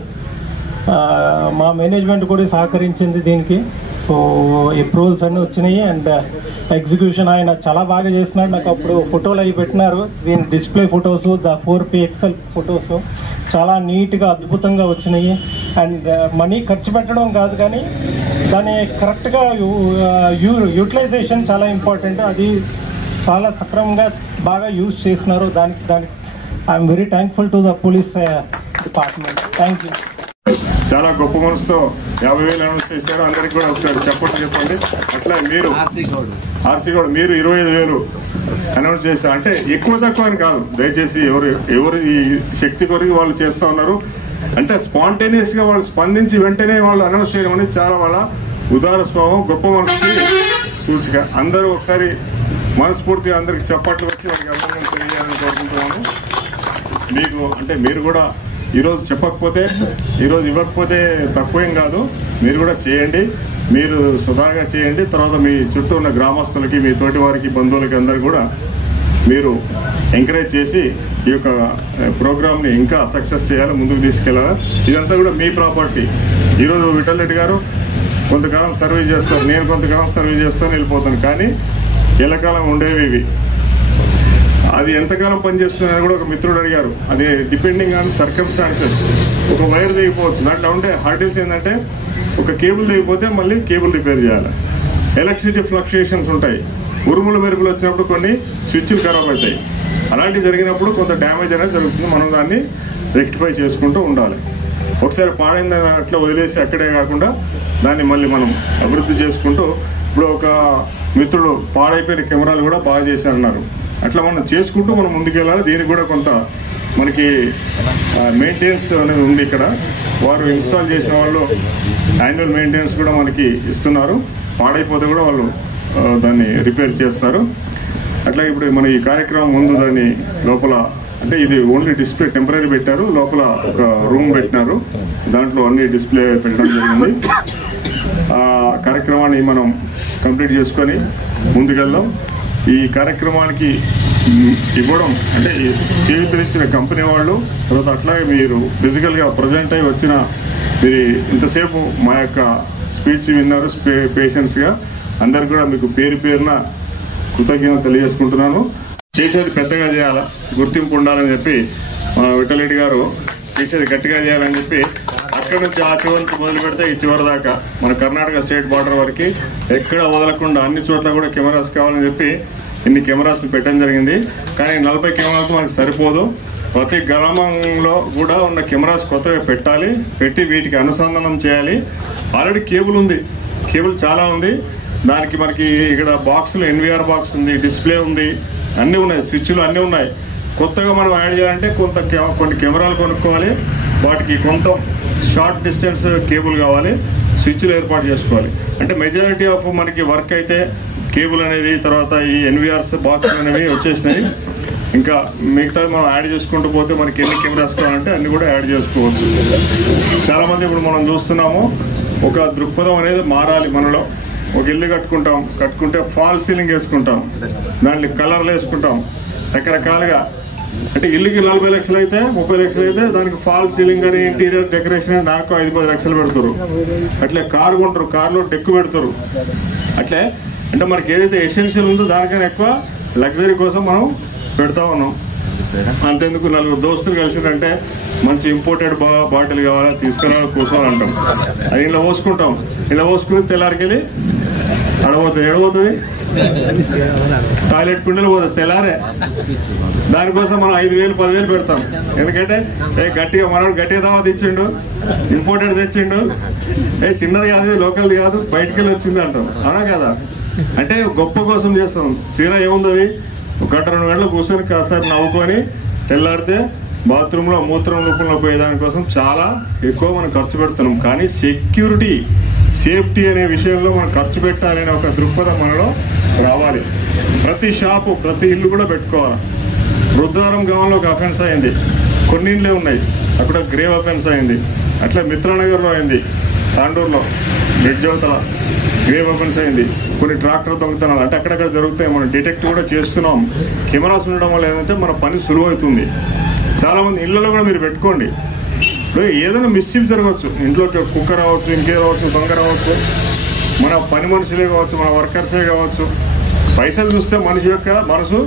మా మేనేజ్మెంట్ కూడా సహకరించింది దీనికి. సో అప్రూవల్స్ అన్నీ వచ్చినాయి అండ్ ఎగ్జిక్యూషన్ ఆయన చాలా బాగా చేసినాడు. నాకు అప్పుడు ఫోటోలు అవి పెట్టినారు, దీని display photos, the 4pixel photos చాలా నీట్గా అద్భుతంగా వచ్చినాయి. అండ్ మనీ ఖర్చు పెట్టడం కాదు కానీ దాన్ని కరెక్ట్గా యూటిలైజేషన్ చాలా ఇంపార్టెంట్, అది చాలా సక్రమంగా బాగా యూజ్ చేసినారు. దానికి I'm very thankful to the police department. Thank you. చాలా గొప్ప మనసుతో 50,000 అనౌన్స్ చేశారు. అందరికి కూడా ఒకసారి చెప్పండి. అట్లా మీరు ఆర్సీ గౌడ్ మీరు 25,000 అనౌన్స్ చేశారు. అంటే ఎక్కువ తక్కువ అని కాదు, దయచేసి ఎవరు ఈ శక్తి కొరికి వాళ్ళు చేస్తూ ఉన్నారు. అంటే స్పాంటేనియస్ గా వాళ్ళు స్పందించి వెంటనే వాళ్ళు అనౌన్స్ చేయడం అనేది చాలా వాళ్ళ ఉదార స్వభావం, గొప్ప మనసుకి సూచిక. అందరూ ఒకసారి మనస్ఫూర్తిగా అందరికి చప్పట్లు వచ్చి వాళ్ళకి అభినందనలు తెలియాలని కోరుకుంటున్నాను. మీకు అంటే మీరు కూడా ఈరోజు చెప్పకపోతే, ఈరోజు ఇవ్వకపోతే తక్కువేం కాదు, మీరు కూడా చేయండి. మీరు స్వతహాగా చేయండి. తర్వాత మీ చుట్టూ ఉన్న గ్రామస్తులకి, మీ తోటి వారికి, బంధువులకి అందరు కూడా మీరు ఎంకరేజ్ చేసి ఈ యొక్క ప్రోగ్రామ్ని ఇంకా సక్సెస్ చేయాలి, ముందుకు తీసుకెళ్ళాలి. ఇదంతా కూడా మీ ప్రాపర్టీ. ఈరోజు విఠల్ రెడ్డి గారు కొంతకాలం సర్వీస్ చేస్తారు, నేను కొంతకాలం సర్వీస్ చేస్తాను, వెళ్ళిపోతాను. కానీ ఎల్లకాలం ఉండేవి ఇవి. అది ఎంతకాలం పనిచేస్తుందని కూడా ఒక మిత్రుడు అడిగారు. అది డిపెండింగ్ ఆన్ సర్కమ్స్టాన్సెస్. ఒక వైర్ దిగిపోవచ్చు, దాంట్లో ఉండే హార్డిల్స్ ఏంటంటే ఒక కేబుల్ దిగిపోతే మళ్ళీ కేబుల్ రిపేర్ చేయాలి. ఎలక్ట్రిసిటీ ఫ్లక్చుయేషన్స్ ఉంటాయి, ఉరుములు మెరుపులు వచ్చినప్పుడు కొన్ని స్విచ్లు ఖరాబ్ అవుతాయి. అలాంటివి జరిగినప్పుడు కొంత డ్యామేజ్ అనేది జరుగుతుంది. మనం దాన్ని రెక్టిఫై చేసుకుంటూ ఉండాలి. ఒకసారి పాడైన అట్లా వదిలేసి అక్కడే కాకుండా దాన్ని మళ్ళీ మనం అభివృద్ధి చేసుకుంటూ, ఇప్పుడు ఒక మిత్రుడు పాడైపోయిన కెమెరాలు కూడా బాగా చేశారన్నారు. అట్లా మనం చేసుకుంటూ మనం ముందుకెళ్ళాలి. దీనికి కూడా కొంత మనకి మెయింటెనెన్స్ అనేది ఉంది. ఇక్కడ వారు ఇన్స్టాల్ చేసిన వాళ్ళు యాన్యువల్ మెయింటెనెన్స్ కూడా మనకి ఇస్తున్నారు. పాడైపోతే కూడా వాళ్ళు దాన్ని రిపేర్ చేస్తారు. అట్లా ఇప్పుడు మన ఈ కార్యక్రమం ముందు దాన్ని లోపల అంటే ఇది ఓన్లీ డిస్ప్లే టెంపరీ పెట్టారు, లోపల ఒక రూమ్ పెట్టినారు, దాంట్లో అన్ని డిస్ప్లే పెట్టడం జరిగింది. ఆ కార్యక్రమాన్ని మనం కంప్లీట్ చేసుకొని ముందుకెళ్దాం. ఈ కార్యక్రమానికి ఇవ్వడం అంటే చేయూతనిచ్చిన కంపెనీ వాళ్ళు, తర్వాత అట్లాగే మీరు ఫిజికల్ గా ప్రజెంట్ అయి వచ్చిన మీరు ఇంతసేపు మా యొక్క స్పీచ్ విన్నారు పేషెంట్స్ గా, అందరు కూడా మీకు పేరు పేరున కృతజ్ఞత తెలియజేసుకుంటున్నాను. చేసేది పెద్దగా చేయాలా, గుర్తింపు ఉండాలని చెప్పి విఠల్ రెడ్డి గారు చేసేది గట్టిగా చేయాలని చెప్పి ఎక్కడి నుంచి ఆ చివరి నుంచి మొదలు పెడితే ఈ చివరి దాకా మన కర్ణాటక స్టేట్ బార్డర్ వరకు ఎక్కడ వదలకుండా అన్ని చోట్ల కూడా కెమెరాస్ కావాలని చెప్పి ఇన్ని కెమెరాస్ పెట్టడం జరిగింది. కానీ 40 కెమెరాలతో మనకు సరిపోదు. ప్రతి గ్రామంలో కూడా ఉన్న కెమెరాస్ కొత్తగా పెట్టాలి, పెట్టి వీటికి అనుసంధానం చేయాలి. ఆల్రెడీ కేబుల్ ఉంది, కేబుల్ చాలా ఉంది. దానికి మనకి ఇక్కడ బాక్సులు ఎన్విఆర్ బాక్స్ ఉంది, డిస్ప్లే ఉంది, అన్నీ ఉన్నాయి, స్విచ్లు అన్నీ ఉన్నాయి. కొత్తగా మనం యాడ్ చేయాలంటే కొన్ని కెమెరాలు కొనుక్కోవాలి, వాటికి కొంత షార్ట్ డిస్టెన్స్ కేబుల్ కావాలి, స్విచ్లు ఏర్పాటు చేసుకోవాలి. అంటే మెజారిటీ ఆఫ్ మనకి వర్క్ అయితే కేబుల్ అనేది, తర్వాత ఈ ఎన్విఆర్స్ బాక్స్ అనేవి వచ్చేసినాయి. ఇంకా మిగతాది మనం యాడ్ చేసుకుంటూ పోతే మనకి ఎన్ని కెమెరాస్ కావాలంటే అన్ని కూడా యాడ్ చేసుకోవచ్చు. చాలా మంది ఇప్పుడు మనం చూస్తున్నాము, ఒక దృక్పథం అనేది మారాలి మనలో. ఒక ఇల్లు కట్టుకుంటే ఫాల్ సీలింగ్ వేసుకుంటాం, దాన్ని కలర్లు వేసుకుంటాం రకరకాలుగా. అంటే ఇల్లుకి 40 లక్షలు అయితే 30 లక్షలు అయితే దానికి ఫాల్ సీలింగ్ అని, ఇంటీరియర్ డెకరేషన్ అని దానికి 5-10 లక్షలు పెడతారు. అట్లే కారు కొంటారు, కారులో డెక్కు పెడతారు. అట్లే అంటే మనకి ఏదైతే ఎసెన్షియల్ ఉందో దానికన్నా ఎక్కువ లగ్జరీ కోసం మనం పెడతా ఉన్నాం. అంతెందుకు 4 దోస్తులు కలిసిందంటే మంచి ఇంపోర్టెడ్ బాటిల్ కావాలా, తీసుకురావాలి, కూర్చోవాలంటాం. అది ఇలా పోసుకుంటాం, ఇలా పోసుకుని తెల్లారికెళ్ళి అడబోతుంది. ఎడబోతుంది టాయిలెట్ కుండలు పోతుంది తెల్లారే. దానికోసం మనం 5,000-10,000 పెడతాం. ఎందుకంటే గట్టిగా మనోడు గట్టిగా దావా తెచ్చిండు, ఇంపోర్టెడ్ తెచ్చిండు, చిన్నది కాదు, లోకల్ది కాదు, బయటికి వెళ్ళి వచ్చింది అంటాం. అవునా కదా? అంటే గొప్ప కోసం చేస్తాం. తీరా ఏముంది, 1-2 గంటలు కూర్చొని కాసేపు నవ్వుకొని తెల్లారితే బాత్రూంలో మూత్రం రూపంలో పోయే దానికోసం చాలా ఎక్కువ మనం ఖర్చు పెడుతున్నాం. కానీ సెక్యూరిటీ, సేఫ్టీ అనే విషయంలో మనం ఖర్చు పెట్టాలనే ఒక దృక్పథం మనలో రావాలి. ప్రతి షాపు, ప్రతి ఇల్లు కూడా పెట్టుకోవాలి. రుద్రారం గ్రామంలో ఒక అఫెన్స్ అయింది, కొన్ని ఇండ్లే ఉన్నాయి, అక్కడ గ్రేవ్ అఫెన్స్ అయింది. అట్లా మిత్రానగర్లో అయింది, తాండూరులో బ్రిడ్జ్ అవతల గ్రేవ్ అఫెన్స్ అయింది. కొన్ని ట్రాక్టర్ దొంగతనాలు అంటే అక్కడక్కడ జరుగుతాయి, మనం డిటెక్ట్ కూడా చేస్తున్నాం. కెమెరాస్ ఉండడం వల్ల ఏంటంటే మన పని సులువవుతుంది. చాలా మంది ఇళ్లలో కూడా మీరు పెట్టుకోండి. ఇప్పుడు ఏదైనా మిస్చీఫ్ జరగవచ్చు, ఇంట్లో కుక్క రావచ్చు, ఇంకే రావచ్చు, దొంగ రావచ్చు, మన పని మనుషులే కావచ్చు, మన వర్కర్సే కావచ్చు. పైసలు చూస్తే మనిషి యొక్క మనసు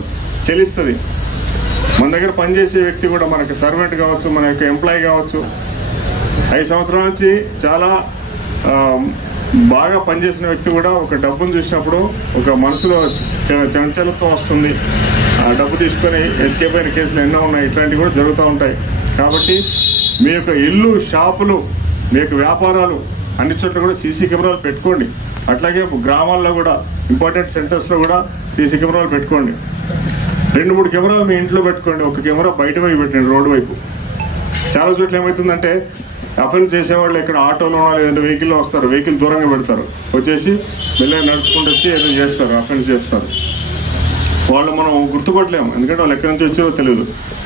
చెలిస్తుంది. మన దగ్గర పనిచేసే వ్యక్తి కూడా మనకి సర్వెంట్ కావచ్చు, మన యొక్క ఎంప్లాయీ కావచ్చు. 5 సంవత్సరాల నుంచి చాలా బాగా పనిచేసిన వ్యక్తి కూడా ఒక డబ్బును చూసినప్పుడు ఒక మనసులో చంచలత్వం వస్తుంది. ఆ డబ్బు తీసుకొని ఎస్కేప్ అయిన కేసులు ఎన్నో ఉన్నాయి, ఇట్లాంటివి కూడా జరుగుతూ ఉంటాయి. కాబట్టి మీ యొక్క ఇల్లు, షాపులు, మీ యొక్క వ్యాపారాలు అన్ని చోట్ల కూడా సీసీ కెమెరాలు పెట్టుకోండి. అట్లాగే గ్రామాల్లో కూడా, ఇంపార్టెంట్ సెంటర్స్లో కూడా సీసీ కెమెరాలు పెట్టుకోండి. 2-3 కెమెరాలు మీ ఇంట్లో పెట్టుకోండి, ఒక కెమెరా బయట వైపు పెట్టండి, రోడ్డు వైపు. చాలా చోట్ల ఏమవుతుందంటే అఫెన్స్ చేసేవాళ్ళు ఇక్కడ ఆటోలో లేదంటే వెహికల్లో వస్తారు, వెహికల్ దూరంగా పెడతారు, వచ్చేసి మెల్లగా నడుచుకుంటూ వచ్చి ఏదో చేస్తారు, అఫెన్స్ చేస్తారు. వాళ్ళు మనం గుర్తుపట్టలేము, ఎందుకంటే వాళ్ళు ఎక్కడి నుంచి వచ్చారో తెలియదు.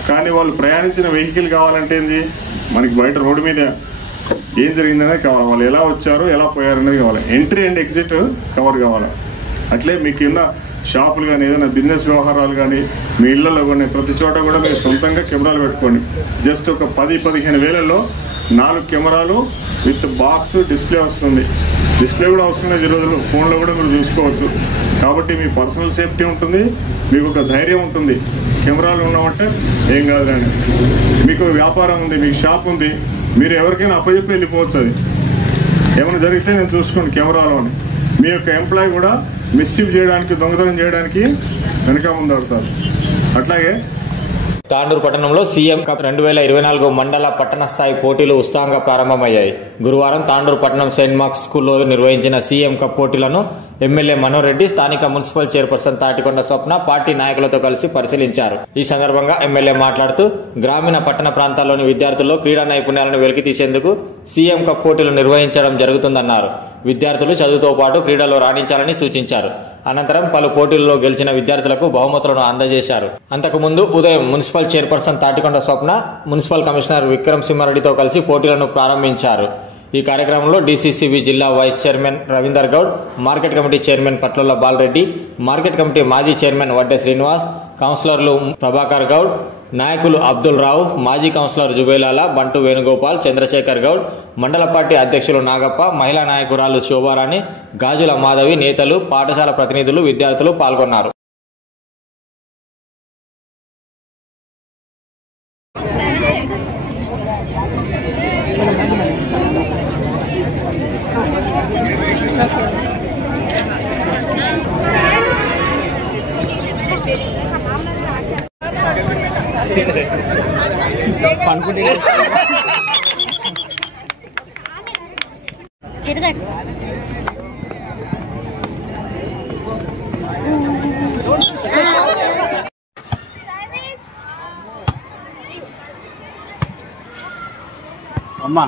కానీ వాళ్ళు ప్రయాణించిన వెహికల్ కావాలంటే ఏంది, మనకి బయట రోడ్డు మీద ఏం జరిగిందనేది కావాలి, వాళ్ళు ఎలా వచ్చారు, ఎలా పోయారు అనేది కావాలి. ఎంట్రీ అండ్ ఎగ్జిట్ కవర్ కావాలి. అట్లే మీకు ఉన్న షాపులు కానీ, ఏదైనా బిజినెస్ వ్యవహారాలు కానీ, మీ ఇళ్లలో కానీ ప్రతి చోట కూడా మీరు సొంతంగా కెమెరాలు పెట్టుకోండి. జస్ట్ ఒక 10-15 వేలలో 4 కెమెరాలు విత్ బాక్స్, డిస్ప్లే వస్తుంది. డిస్ప్లే కూడా అవసరం లేదు, ఈ రోజుల్లో ఫోన్లో కూడా మీరు చూసుకోవచ్చు. కాబట్టి మీ పర్సనల్ సేఫ్టీ ఉంటుంది, మీకు ఒక ధైర్యం ఉంటుంది. కెమెరాలు ఉన్నామంటే ఏం కాదులేండి. మీకు వ్యాపారం ఉంది, మీకు షాప్ ఉంది, మీరు ఎవరికైనా అప్పచెప్పి వెళ్ళిపోవచ్చు. అది ఏమైనా జరిగితే నేను చూసుకోండి కెమెరాలో అని. మీ యొక్క ఎంప్లాయీ కూడా మిస్చీఫ్ చేయడానికి, దొంగతనం చేయడానికి వెనక ముందాడుతారు. అట్లాగే తాండూరు పట్టణంలో సీఎం కప్ 2024 మండల పట్టణ స్థాయి పోటీలు ఉత్సాహంగా ప్రారంభమయ్యాయి. గురువారం తాండూరు పట్టణం సెయింట్ మార్క్స్ స్కూల్లో నిర్వహించిన సీఎం కప్ పోటీలను ఎమ్మెల్యే మనోహర్ రెడ్డి, స్థానిక మున్సిపల్ చైర్పర్సన్ తాటికొండ స్వప్న పార్టీ నాయకులతో కలిసి పరిశీలించారు. ఈ సందర్భంగా ఎమ్మెల్యే మాట్లాడుతూ గ్రామీణ పట్టణ ప్రాంతాల్లోని విద్యార్థుల్లో క్రీడా నైపుణ్యాలను వెలికితీసేందుకు సీఎం కప్ పోటీలు నిర్వహించడం జరుగుతుందన్నారు. విద్యార్థులు చదువుతో పాటు క్రీడల్లో రాణించాలని సూచించారు. అనంతరం పలు పోటీల్లో గెలిచిన విద్యార్థులకు బహుమతులను అందజేశారు. అంతకుముందు ఉదయం municipal chairperson Tatikonda Swapna, municipal commissioner Vikram సింహారెడ్డితో కలిసి పోటీలను ప్రారంభించారు. ఈ కార్యక్రమంలో డీసీసీబీ జిల్లా vice chairman Ravinder Goud, market committee chairman Patlolla Balareddy, market committee మాజీ చైర్మన్ వడ్డే శ్రీనివాస్, కౌన్సిలర్లు ప్రభాకర్ గౌడ్, నాయకులు అబ్దుల్ రావు, మాజీ కౌన్సిలర్ జుబేలాల, బంటు వేణుగోపాల్, చంద్రశేఖర్ గౌడ్, మండల పార్టీ అధ్యక్షులు నాగప్ప, మహిళా నాయకురాలు శోభారాణి, గాజుల మాధవి, నేతలు, పాఠశాల ప్రతినిధులు, విద్యార్థులు పాల్గొన్నారు. అమ్మా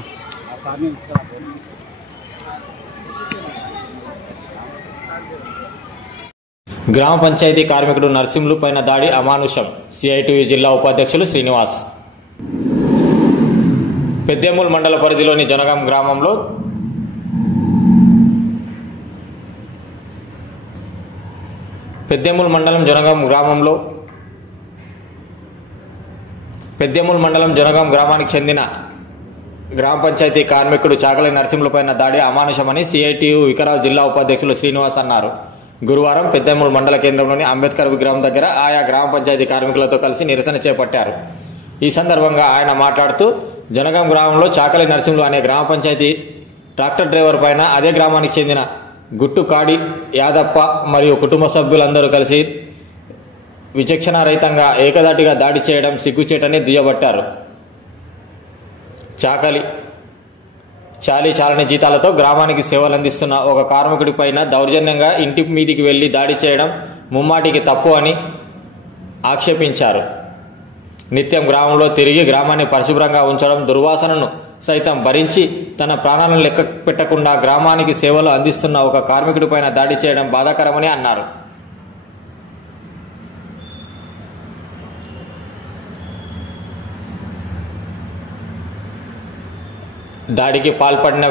గ్రామ పంచాయతీ కార్మికుడు నర్సింహులు పైన దాడి అమానుషం. సిఐటియు జిల్లా ఉపాధ్యక్షులు శ్రీనివాస్. పెద్దేముల్ మండల పరిధిలోని జనగాం గ్రామంలో పెద్దేముల్ మండలం జనగాం గ్రామానికి చెందిన గ్రామ పంచాయతీ కార్మికుడు చాకలి నర్సింహులపైన దాడి అమానుషమని సిఐటియు వికారాబాద్ జిల్లా ఉపాధ్యక్షులు శ్రీనివాస్ అన్నారు. గురువారం పెద్దేముల్ మండల కేంద్రంలోని అంబేద్కర్ విగ్రహం దగ్గర ఆయా గ్రామ పంచాయతీ కార్మికులతో కలిసి నిరసన చేపట్టారు. ఈ సందర్భంగా ఆయన మాట్లాడుతూ జనగాం గ్రామంలో చాకలి నర్సింహులు అనే గ్రామ పంచాయతీ ట్రాక్టర్ డ్రైవర్ పైన అదే గ్రామానికి చెందిన గుట్టు కాడి యాదప్ప మరియు కుటుంబ సభ్యులందరూ కలిసి విచక్షణారహితంగా ఏకదాటిగా దాడి చేయడం సిగ్గుచేటని దుయ్యబట్టారు. చాలని జీతాలతో గ్రామానికి సేవలందిస్తున్న ఒక కార్మికుడి పైన దౌర్జన్యంగా ఇంటి మీదికి వెళ్లి దాడి చేయడం ముమ్మాటికి తప్పు అని ఆక్షేపించారు. నిత్యం గ్రామంలో తిరిగి గ్రామాన్ని పరిశుభ్రంగా ఉంచడం, దుర్వాసనను సైతం భరించి తన ప్రాణాలను లెక్క పెట్టకుండా గ్రామానికి సేవలు అందిస్తున్న ఒక కార్మికుడి పైన దాడి చేయడం బాధాకరమని అన్నారు. దాడికి పాల్పడిన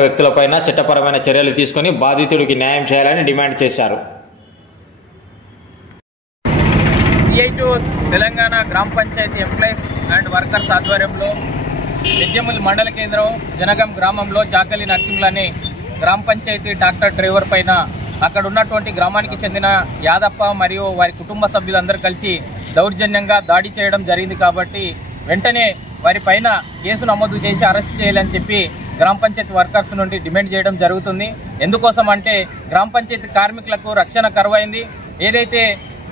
వ్యక్తులపైన చట్టపరమైన చర్యలు తీసుకుని బాధితుడికి న్యాయం చేయాలని డిమాండ్ చేశారు. సిఐటియు తెలంగాణ గ్రామ పంచాయతీ ఎంప్లాయీస్ అండ్ వర్కర్స్ ఆధ్వర్యంలో పెద్దేముల్ మండల కేంద్రం జనగాం గ్రామంలో చాకలి నర్సింహులు అనే గ్రామ పంచాయతీ ట్రాక్టర్ డ్రైవర్ పైన అక్కడ ఉన్నటువంటి గ్రామానికి చెందిన యాదప్ప మరియు వారి కుటుంబ సభ్యులందరూ కలిసి దౌర్జన్యంగా దాడి చేయడం జరిగింది. కాబట్టి వెంటనే వారి పైన కేసు నమోదు చేసి అరెస్ట్ చేయాలని చెప్పి గ్రామ పంచాయతీ వర్కర్స్ నుండి డిమాండ్ చేయడం జరుగుతుంది. ఎందుకోసం అంటే గ్రామ పంచాయతీ కార్మికులకు రక్షణ కరువైంది. ఏదైతే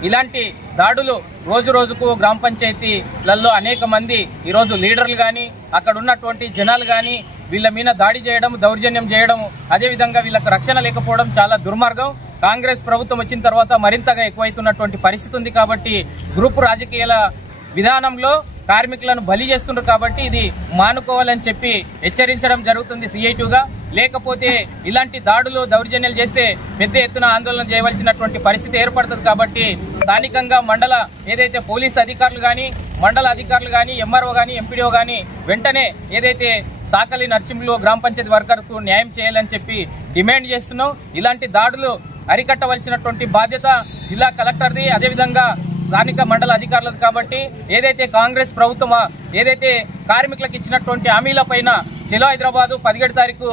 ఇలాంటి దాడులు రోజు రోజుకు గ్రామ పంచాయతీలలో అనేక మంది ఈరోజు లీడర్లు కానీ అక్కడ ఉన్నటువంటి జనాలు కానీ వీళ్ళ మీద దాడి చేయడం, దౌర్జన్యం చేయడం, అదేవిధంగా వీళ్ళకు రక్షణ లేకపోవడం చాలా దుర్మార్గం. కాంగ్రెస్ ప్రభుత్వం వచ్చిన తర్వాత మరింతగా ఎక్కువైతున్నటువంటి పరిస్థితి ఉంది. కాబట్టి గ్రూపు రాజకీయాల విధానంలో కార్మికులను బలి చేస్తున్నారు. కాబట్టి ఇది మానుకోవాలని చెప్పి హెచ్చరించడం జరుగుతుంది సిఐటియుగా. లేకపోతే ఇలాంటి దాడులు, దౌర్జన్యాలు చేస్తే పెద్ద ఎత్తున ఆందోళన చేయవలసినటువంటి పరిస్థితి ఏర్పడుతుంది. కాబట్టి స్థానికంగా మండల ఏదైతే పోలీస్ అధికారులు కానీ, మండల అధికారులు కానీ, ఎంఆర్ఓ కానీ, ఎంపీడీఓ కానీ వెంటనే ఏదైతే చాకలి నర్సింహులు గ్రామ పంచాయతీ వర్కర్కు న్యాయం చేయాలని చెప్పి డిమాండ్ చేస్తున్నాం. ఇలాంటి దాడులు అరికట్టవలసినటువంటి బాధ్యత జిల్లా కలెక్టర్ది, అదేవిధంగా స్థానిక మండల అధికారులది. కాబట్టి ఏదైతే కాంగ్రెస్ ప్రభుత్వం ఏదైతే కార్మికులకు ఇచ్చినటువంటి హామీల పైన చలో హైదరాబాద్ 17 తారీఖు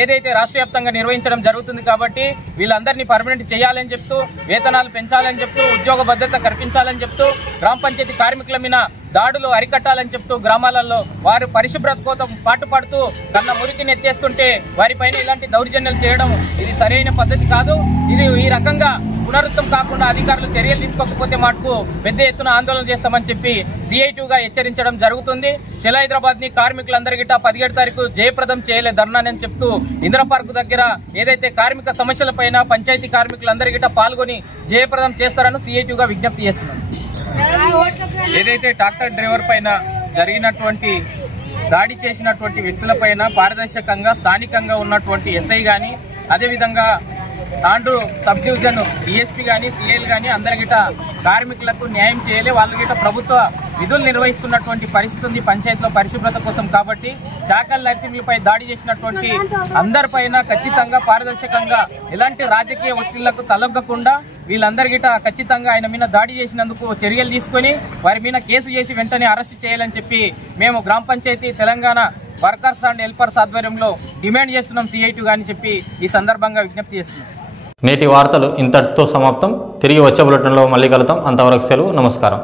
ఏదైతే రాష్ట్ర వ్యాప్తంగా నిర్వహించడం జరుగుతుంది. కాబట్టి వీళ్ళందరినీ పర్మనెంట్ చేయాలని చెప్తూ, వేతనాలు పెంచాలని చెప్తూ, ఉద్యోగ భద్రత కల్పించాలని చెప్తూ, గ్రామ పంచాయతీ కార్మికుల మీద దాడులు అరికట్టాలని చెప్తూ గ్రామాలలో వారు పరిశుభ్రత కోసం పాటుపడుతూ కన్న మురికిని ఎత్తేస్తుంటే వారిపైన ఇలాంటి దౌర్జన్యాలు చేయడం ఇది సరైన పద్ధతి కాదు. ఇది ఈ రకంగా పునరుద్ధం కాకుండా అధికారులు చర్యలు తీసుకోకపోతే మటుకు పెద్ద ఎత్తున ఆందోళన చేస్తామని చెప్పి సిఐటియుగా హెచ్చరించడం జరుగుతుంది. చలో హైదరాబాద్ ని కార్మికులందరికీ 17 తారీఖు జయప్రదం చేయలే ధర్నాని చెప్తూ ఇందిరా పార్క్ దగ్గర ఏదైతే కార్మిక సమస్యలపైన పంచాయతీ కార్మికులందరికీ పాల్గొని జయప్రదం చేస్తారని సిఐటియుగా విజ్ఞప్తి చేస్తున్నాం. ఏదైతే ట్రాక్టర్ డ్రైవర్ పైన జరిగినటువంటి దాడి చేసినటువంటి వ్యక్తులపైన పారదర్శకంగా స్థానికంగా ఉన్నటువంటి ఎస్ఐ గాని, అదేవిధంగా తాండూరు సబ్ డివిజన్ డిఎస్పీ గానీ, సిఐలు గానీ అందరిగిట కార్మికులకు న్యాయం చేయాలి. వాళ్ళగిట ప్రభుత్వ విధులు నిర్వహిస్తున్నటువంటి పరిస్థితి ఉంది పంచాయతీలో పరిశుభ్రత కోసం. కాబట్టి చాకలి నర్సింహులపై దాడి చేసినటువంటి అందరిపైన ఖచ్చితంగా పారదర్శకంగా ఎలాంటి రాజకీయ ఒత్తిళ్లకు తలొగ్గకుండా వీళ్ళందరిగిట ఖచ్చితంగా ఆయన మీద దాడి చేసినందుకు చర్యలు తీసుకుని వారి మీద కేసు చేసి వెంటనే అరెస్ట్ చేయాలని చెప్పి మేము గ్రామ panchayat Telangana workers and helpers ఆధ్వర్యంలో డిమాండ్ చేస్తున్నాం సిఐటియు అని చెప్పి ఈ సందర్భంగా విజ్ఞప్తి చేస్తున్నాం. నేటి వార్తలు ఇంతటితో సమాప్తం. తిరిగి వచ్చే బులెటిన్లో మళ్ళీ కలుద్దాం. అంతవరకు సెలవు. నమస్కారం.